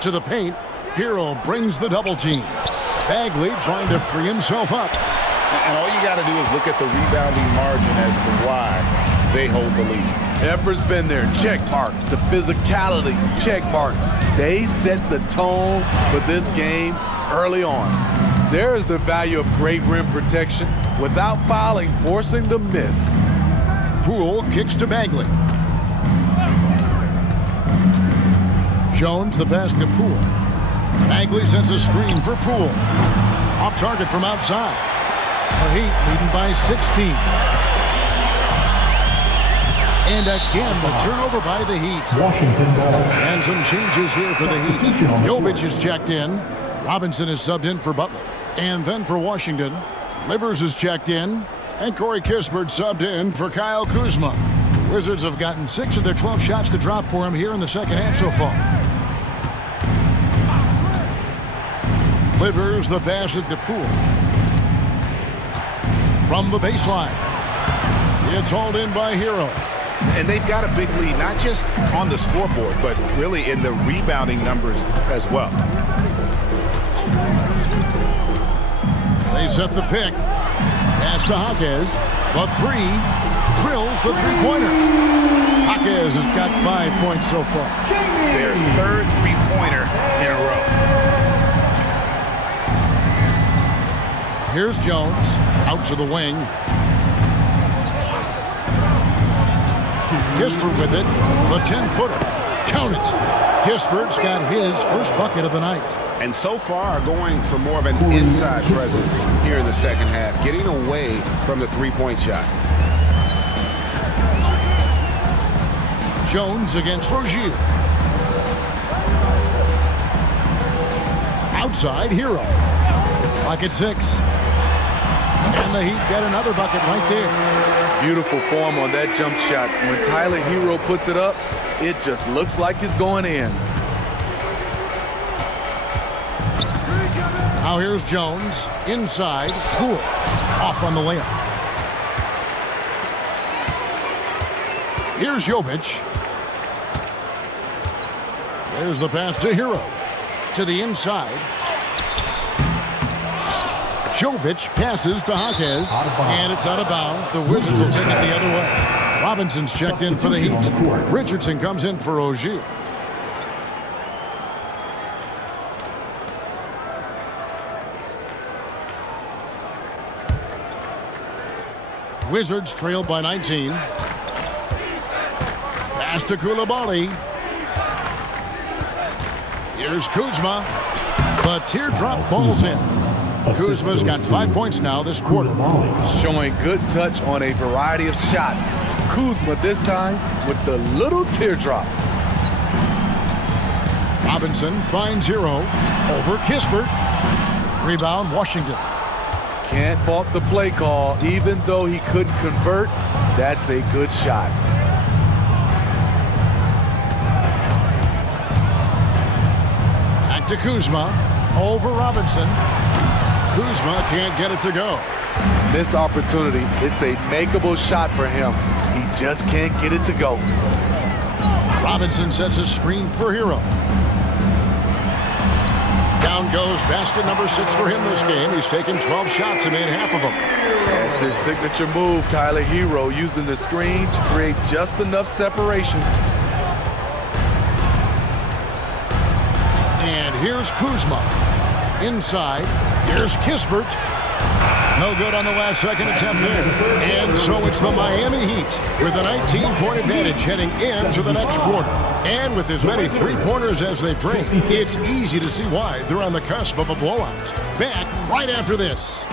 To the paint. Hero brings the double team. Bagley trying to free himself up. And all you got to do is look at the rebounding margin as to why they hold the lead. Effort's been there, check mark. The physicality, check mark. They set the tone for this game early on. There is the value of great rim protection without fouling, forcing the miss. Poole kicks to Bagley. Jones the pass to Poole. Bagley sends a screen for Poole. Off target from outside. The Heat leading by 16. And again, the turnover by the Heat. Washington ball. And some changes here for the Heat. Jovic is checked in. Robinson is subbed in for Butler. And then for Washington, Livers is checked in. And Corey Kispert subbed in for Kyle Kuzma. The Wizards have gotten 6 of their 12 shots to drop for him here in the second half so far. Livers the pass at the Poole. From the baseline. It's hauled in by Hero. And they've got a big lead, not just on the scoreboard, but really in the rebounding numbers as well. They set the pick. Pass to Jaquez. The three. Drills the three-pointer. Jaquez has got 5 points so far. Their third three-pointer in a row. Here's Jones. Out to the wing. Kispert with it. The 10-footer. Count it. Kispert's got his first bucket of the night. And so far going for more of an inside presence here in the second half, getting away from the three-point shot. Jones against Rozier. Outside, Hero. Bucket 6. And the Heat get another bucket right there. Beautiful form on that jump shot. When Tyler Hero puts it up, it just looks like it's going in. Now here's Jones. Inside. Poole. Off on the layup. Here's Jovic. There's the pass to Hero. To the inside. Jovic passes to Jaquez. And it's out of bounds. The Wizards will take it the other way. Robinson's checked in for the Heat. Richardson comes in for Ogier. Wizards trailed by 19. Pass to Coulibaly. Here's Kuzma. But teardrop falls in. Kuzma's got 5 points now this quarter. Showing good touch on a variety of shots. Kuzma this time with the little teardrop. Robinson finds Hero over Kispert. Rebound, Washington. Can't fault the play call. Even though he couldn't convert, that's a good shot. Back to Kuzma. Over Robinson. Kuzma can't get it to go. Missed opportunity. It's a makeable shot for him. He just can't get it to go. Robinson sets a screen for Hero. Down goes basket number 6 for him this game. He's taken 12 shots and made half of them. That's his signature move, Tyler. Hero using the screen to create just enough separation. And here's Kuzma. Inside. Here's Kispert. No good on the last second attempt there. And so it's the Miami Heat with a 19-point advantage heading into the next quarter. And with as many three-pointers as they've drained, it's easy to see why they're on the cusp of a blowout. Back right after this.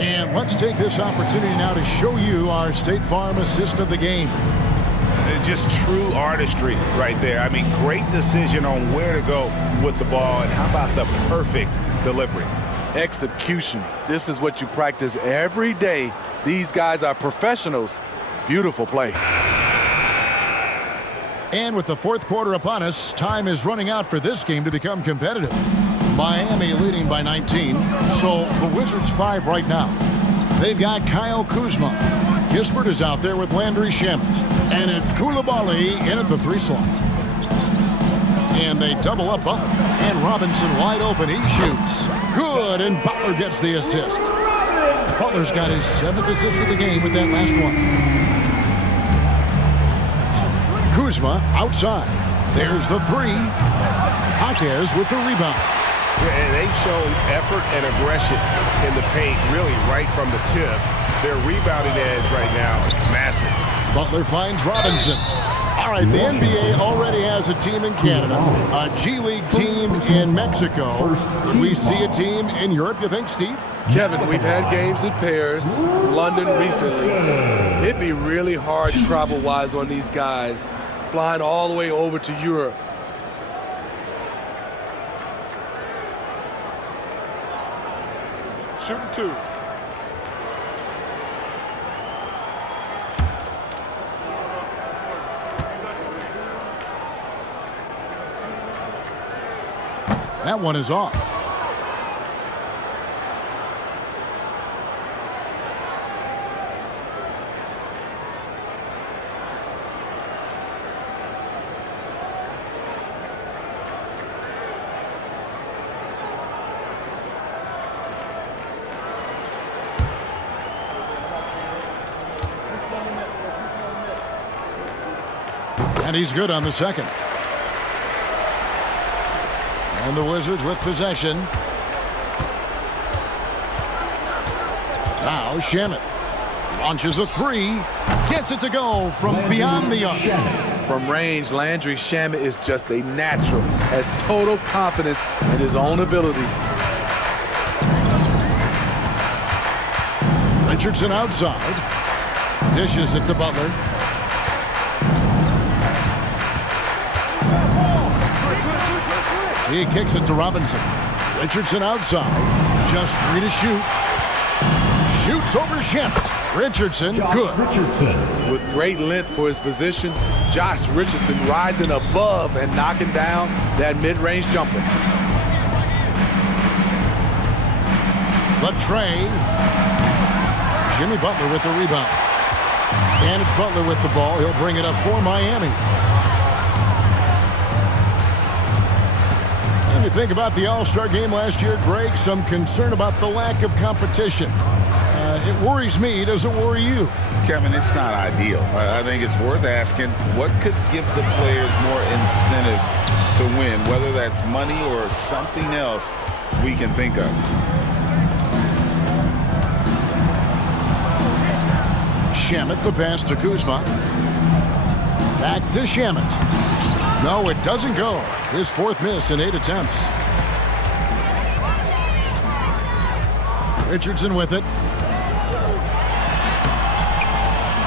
And let's take this opportunity now to show you our State Farm assist of the game. Just true artistry right there. I mean, great decision on where to go with the ball, and how about the perfect delivery? Execution. This is what you practice every day. These guys are professionals. Beautiful play. And with the fourth quarter upon us, time is running out for this game to become competitive. Miami leading by 19, so the Wizards 5 right now. They've got Kyle Kuzma. Kispert is out there with Landry Shamet. And it's Coulibaly in at the 3 slot. And they double up Butler. And Robinson wide open. He shoots. Good, and Butler gets the assist. Butler's got his 7th assist of the game with that last one. Kuzma outside. There's the 3. Jaquez with the rebound. And they've shown effort and aggression in the paint, really right from the tip. Their rebounding edge right now is massive. Butler finds Robinson. All right, the NBA already has a team in Canada, a G League team in Mexico. We see a team in Europe, you think, Steve? Kevin, we've had games in Paris, London recently. It'd be really hard travel-wise on these guys, flying all the way over to Europe. Shooting 2. That one is off. And he's good on the second. And the Wizards with possession. Now Shamet. Launches a three. Gets it to go from beyond the arc. From range, Landry Shamet is just a natural, has total confidence in his own abilities. Richardson outside. Dishes it to Butler. He kicks it to Robinson. Richardson outside. Just 3 to shoot. Shoots over Shamet. Richardson, good. With great length for his position, Josh Richardson rising above and knocking down that mid-range jumper. The tray. Jimmy Butler with the rebound. And it's Butler with the ball. He'll bring it up for Miami. When you think about the All-Star game last year, Greg, some concern about the lack of competition. It worries me. Does it worry you? Kevin, it's not ideal. I think it's worth asking what could give the players more incentive to win, whether that's money or something else we can think of. Shamet, the pass to Kuzma. Back to Shamet. No, it doesn't go. His 4th miss in 8 attempts. Richardson with it.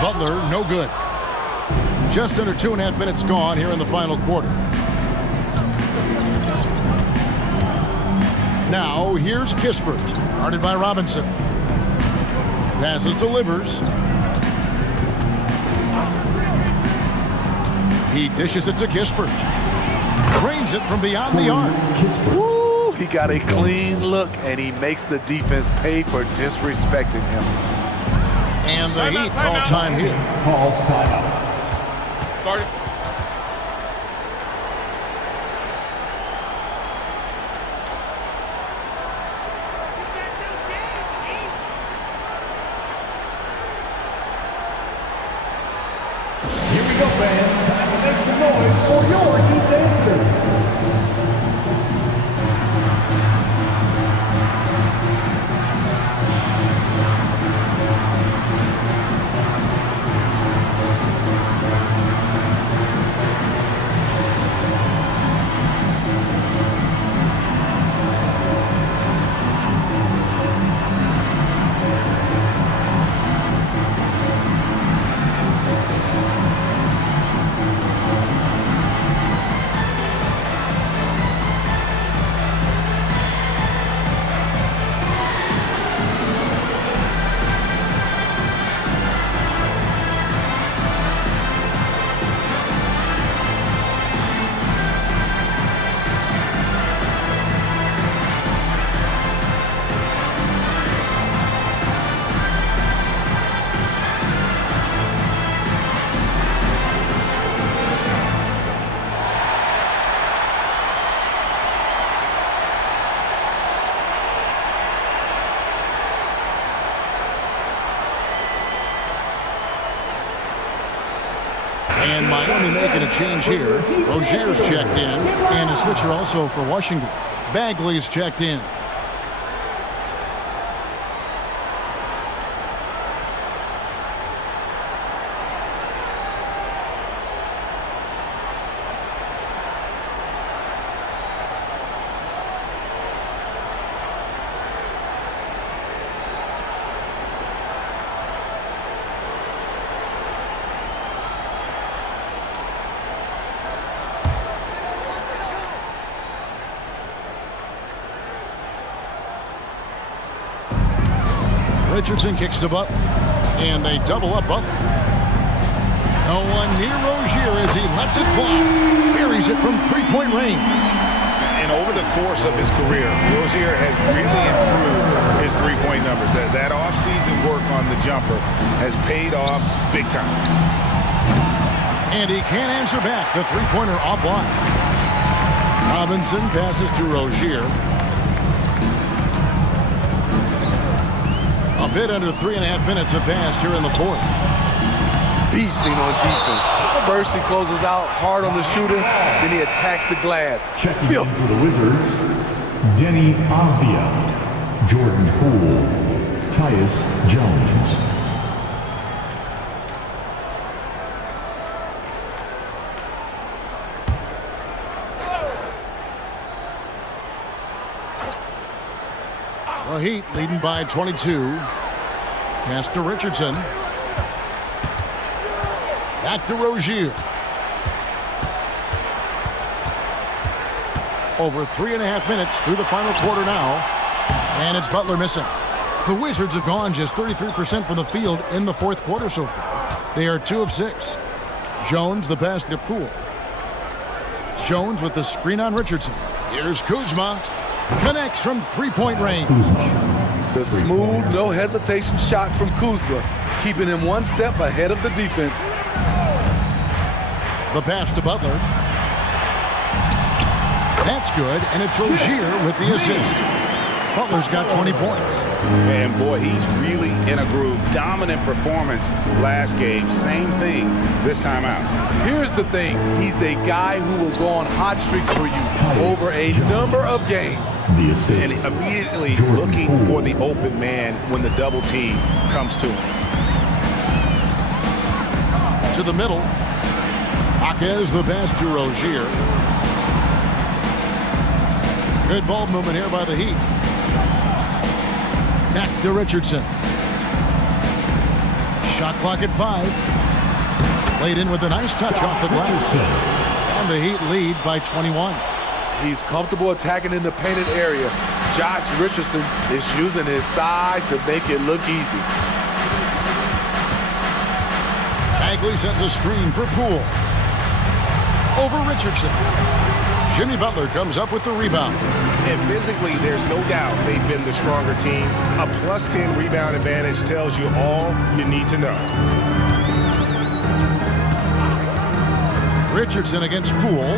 Butler, no good. Just under 2.5 minutes gone here in the final quarter. Now, here's Kispert, guarded by Robinson. Passes, delivers. He dishes it to Kispert. Drains it from beyond the arc. Woo, he got a clean look, and he makes the defense pay for disrespecting him. And the Heat call time here. Calls timeout. Start it. Here we go, fans. Time to make some noise for your Heat dancers. And Miami making a change here. Rozier's checked in, and a switcher also for Washington. Bagley's checked in. Richardson kicks to Butler, and they double up Butler. No one near Rozier as he lets it fly. Buries it from three-point range. And over the course of his career, Rozier has really improved his three-point numbers. That off-season work on the jumper has paid off big time. And he can't answer back. The three-pointer offline. Robinson passes to Rozier. A bit under 3.5 minutes have passed here in the fourth. Beasting on defense. First he closes out hard on the shooter, then he attacks the glass. Checking in for the Wizards, Denny Avdia, Jordan Poole, Tyus Jones. The Heat leading by 22. Pass to Richardson. Back to Rozier. Over 3.5 minutes through the final quarter now. And it's Butler missing. The Wizards have gone just 33% from the field in the fourth quarter so far. They are 2 of 6. Jones the pass to Poole. Jones with the screen on Richardson. Here's Kuzma. Connects from three-point range. The smooth, no hesitation shot from Kuzma, keeping him one step ahead of the defense. The pass to Butler. That's good, and it's Rozier with the assist. Butler's got 20 points. Man, boy, he's really in a groove. Dominant performance last game. Same thing this time out. Here's the thing. He's a guy who will go on hot streaks for you over a number of games. And immediately looking for the open man when the double team comes to him. To the middle. Jaquez the pass to Rozier. Good ball movement here by the Heat. Back to Richardson. Shot clock at 5. Played in with a nice touch off the glass. And the Heat lead by 21. He's comfortable attacking in the painted area. Josh Richardson is using his size to make it look easy. Bagley sets a screen for Poole. Over Richardson. Jimmy Butler comes up with the rebound. And physically, there's no doubt they've been the stronger team. A +10 rebound advantage tells you all you need to know. Richardson against Poole.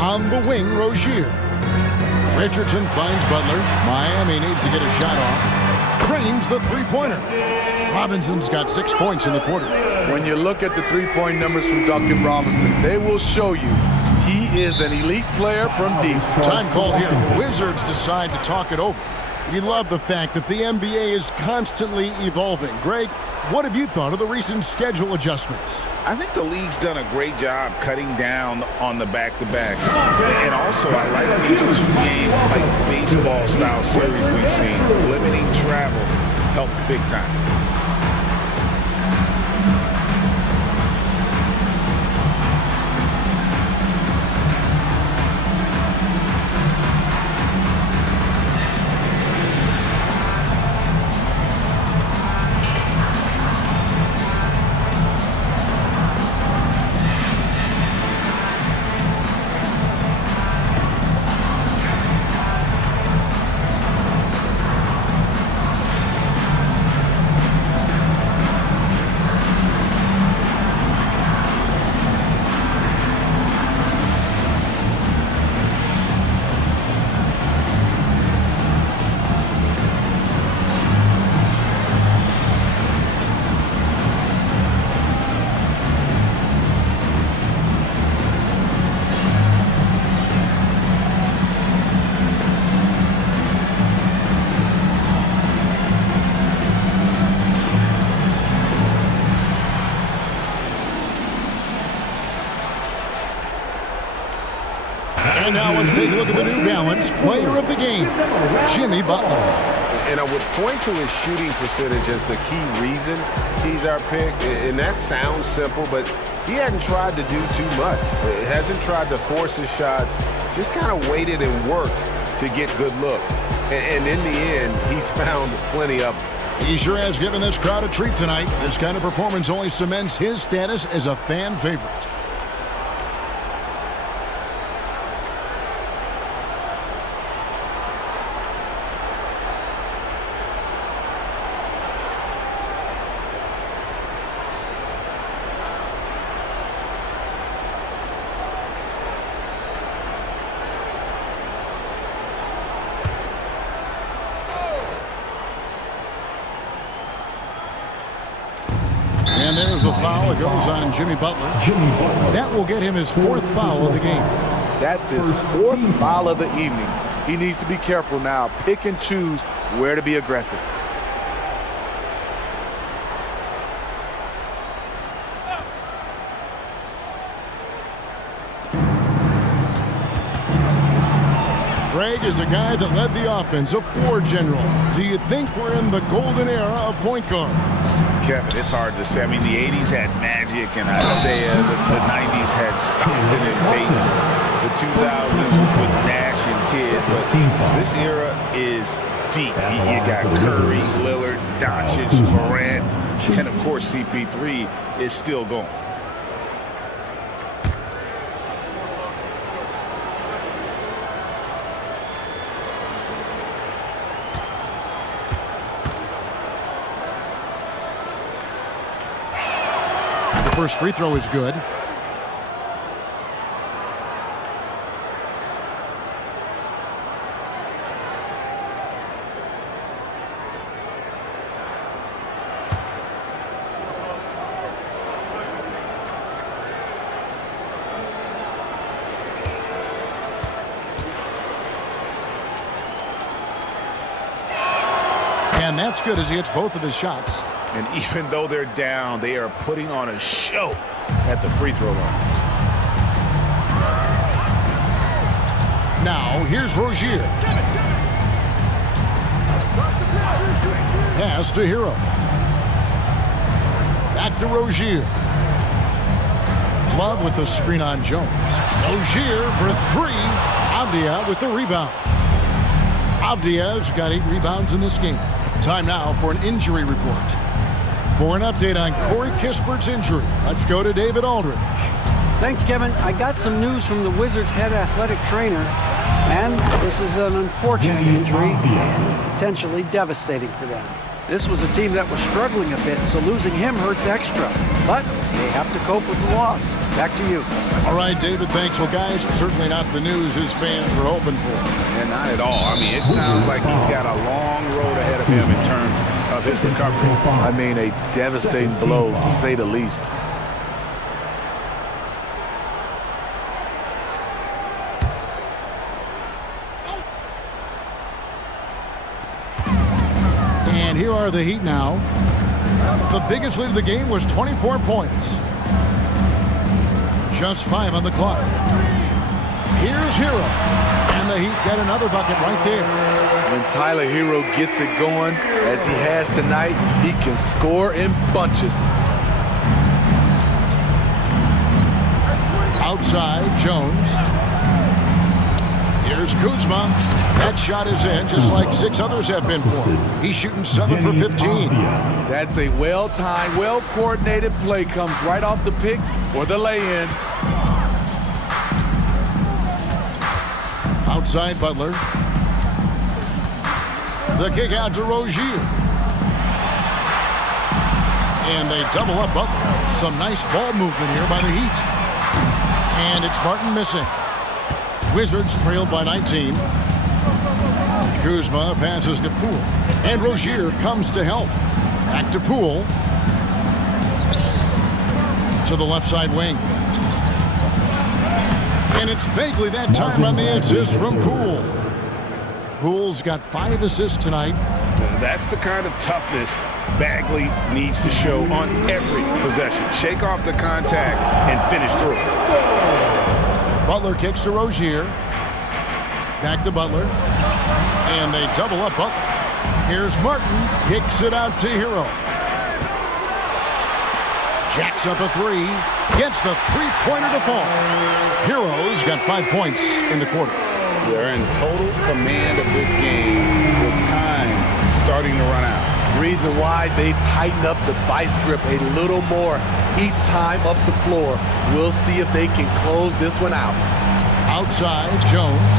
On the wing, Rozier. Richardson finds Butler. Miami needs to get a shot off. Cranes the three-pointer. Robinson's got 6 points in the quarter. When you look at the three-point numbers from Duncan Robinson, they will show you he is an elite player from deep. Time called here. The Wizards decide to talk it over. We love the fact that the NBA is constantly evolving. Greg, what have you thought of the recent schedule adjustments? I think the league's done a great job cutting down on the back-to-backs. And also, I like these two-game, like baseball-style series we've seen. Limiting travel helped big time. And now let's take a look at the New Balance player of the game, Jimmy Butler. And I would point to his shooting percentage as the key reason he's our pick. And that sounds simple, but he hadn't tried to do too much. He hasn't tried to force his shots, just kind of waited and worked to get good looks. And in the end, he's found plenty of them. He sure has given this crowd a treat tonight. This kind of performance only cements his status as a fan favorite. And there's a foul. It goes on Jimmy Butler. That will get him his 4th foul of the game. That's his 4th foul of the evening. He needs to be careful now. Pick and choose where to be aggressive. Greg is a guy that led the offense, a floor general. Do you think we're in the golden era of point guards? Kevin, it's hard to say. I mean, the 80s had Magic and Isaiah. The 90s had Stockton and Payton. The 2000s with Nash and Kidd. But this era is deep. You got Curry, Lillard, Doncic, Morant, and of course CP3 is still going. The first free throw is good. And that's good as he hits both of his shots. And even though they're down, they are putting on a show at the free throw line. Now, here's Rozier. Pass to Hero. Back to Rozier. Love with the screen on Jones. Rozier for three. Avdia with the rebound. Avdia's got 8 rebounds in this game. Time now for an injury report. For an update on Corey Kispert's injury, let's go to David Aldridge. Thanks, Kevin. I got some news from the Wizards' head athletic trainer, and this is an unfortunate injury and potentially devastating for them. This was a team that was struggling a bit, so losing him hurts extra. But they have to cope with the loss. Back to you. All right, David, thanks. Well, guys, certainly not the news his fans were hoping for. And not at all. I mean, it sounds like he's got a long road ahead of him in terms of his recovery. I mean, a devastating blow, to say the least. And here are the Heat now. The biggest lead of the game was 24 points. Just 5 on the clock. Here's Hero. And the Heat get another bucket right there. When Tyler Hero gets it going, as he has tonight, he can score in bunches. Outside, Jones. Here's Kuzma. That shot is in, just like 6 others have been for him. He's shooting 7 for 15. That's a well-timed, well-coordinated play. Comes right off the pick or the lay-in. Outside, Butler. The kick out to Rozier. And they double up Butler. Some nice ball movement here by the Heat. And it's Martin missing. Wizards trailed by 19. Kuzma passes to Poole. And Rozier comes to help. Back to Poole. To the left side wing. And it's Bagley that time on the assist from Poole. Poole's got 5 assists tonight. That's the kind of toughness Bagley needs to show on every possession. Shake off the contact and finish through. Butler kicks to Rozier. Back to Butler. And they double up Butler. Here's Martin. Kicks it out to Hero. Jacks up a 3. Gets the three-pointer to fall. Hero's got 5 points in the quarter. They're in total command of this game with time starting to run out. Reason why they've tightened up the vice grip a little more each time up the floor. We'll see if they can close this one out. Outside, Jones.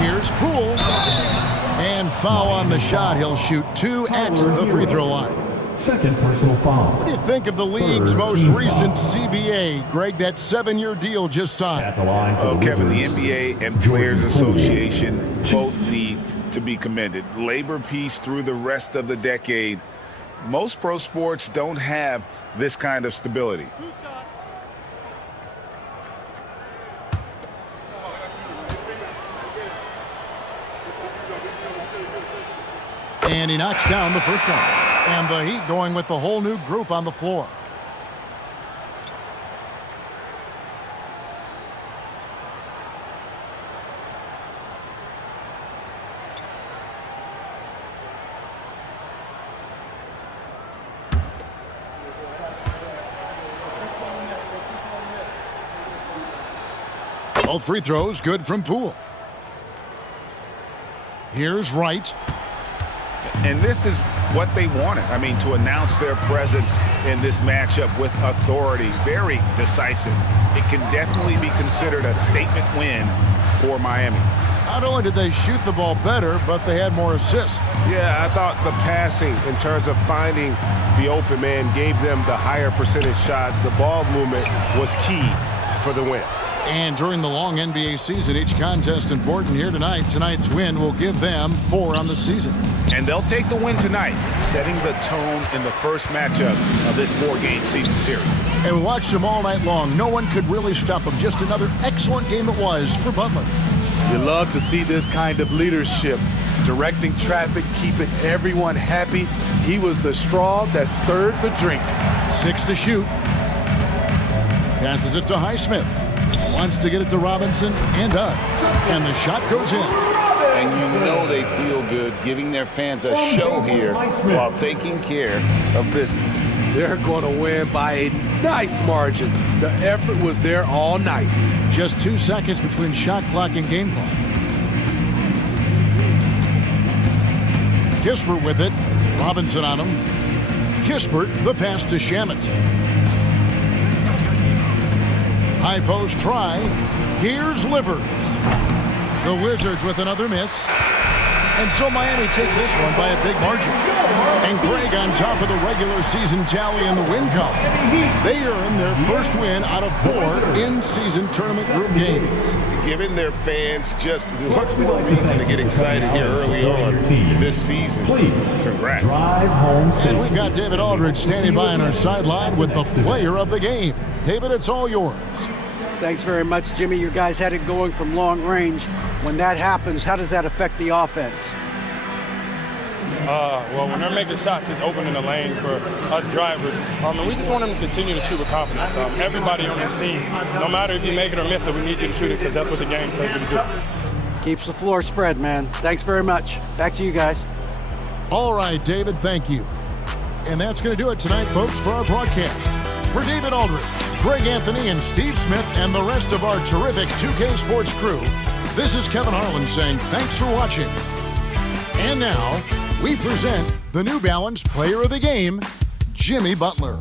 Here's Poole. And foul on the shot. He'll shoot 2 at the free throw line. Second personal foul. What do you think of the league's most recent CBA? Greg, that 7-year deal just signed. At the line for Kevin, the Wizards, NBA and Players Association both need to be commended. Labor peace through the rest of the decade. Most pro sports don't have this kind of stability. And he knocks down the first one. And the Heat going with the whole new group on the floor. Both free throws good from Poole. Here's Wright. And this is what they wanted. I mean, to announce their presence in this matchup with authority, very decisive. It can definitely be considered a statement win for Miami. Not only did they shoot the ball better, but they had more assists. Yeah, I thought the passing in terms of finding the open man gave them the higher percentage shots. The ball movement was key for the win. And during the long NBA season, each contest important here tonight. Tonight's win will give them 4 on the season. And they'll take the win tonight, setting the tone in the first matchup of this 4-game season series. And we watched them all night long. No one could really stop them. Just another excellent game it was for Butler. You love to see this kind of leadership, directing traffic, keeping everyone happy. He was the straw that stirred the drink. 6 to shoot. Passes it to Highsmith. Wants to get it to Robinson and does. And the shot goes in. And you know they feel good giving their fans a show here while taking care of business. They're going to win by a nice margin. The effort was there all night. Just 2 seconds between shot clock and game clock. Kispert with it. Robinson on him. Kispert, the pass to Shamet. High post try. Here's Livers. The Wizards with another miss. And so Miami takes this one by a big margin. And Greg on top of the regular season tally in the win column. They earn their first win out of 4 in-season tournament group games. Giving their fans just one more reason to get excited here early on this season. Congrats. And we've got David Aldridge standing by on our sideline with the player of the game. David, it's all yours. Thanks very much, Jimmy. You guys had it going from long range. When that happens, how does that affect the offense? Well, when they're making shots, it's opening the lane for us drivers. And we just want them to continue to shoot with confidence. Everybody on this team, no matter if you make it or miss it, we need you to shoot it because that's what the game tells you to do. Keeps the floor spread, man. Thanks very much. Back to you guys. All right, David, thank you. And that's going to do it tonight, folks, for our broadcast. For David Aldridge, Greg Anthony, and Steve Smith, and the rest of our terrific 2K Sports crew, this is Kevin Harlan saying thanks for watching. And now, we present the New Balance Player of the Game, Jimmy Butler.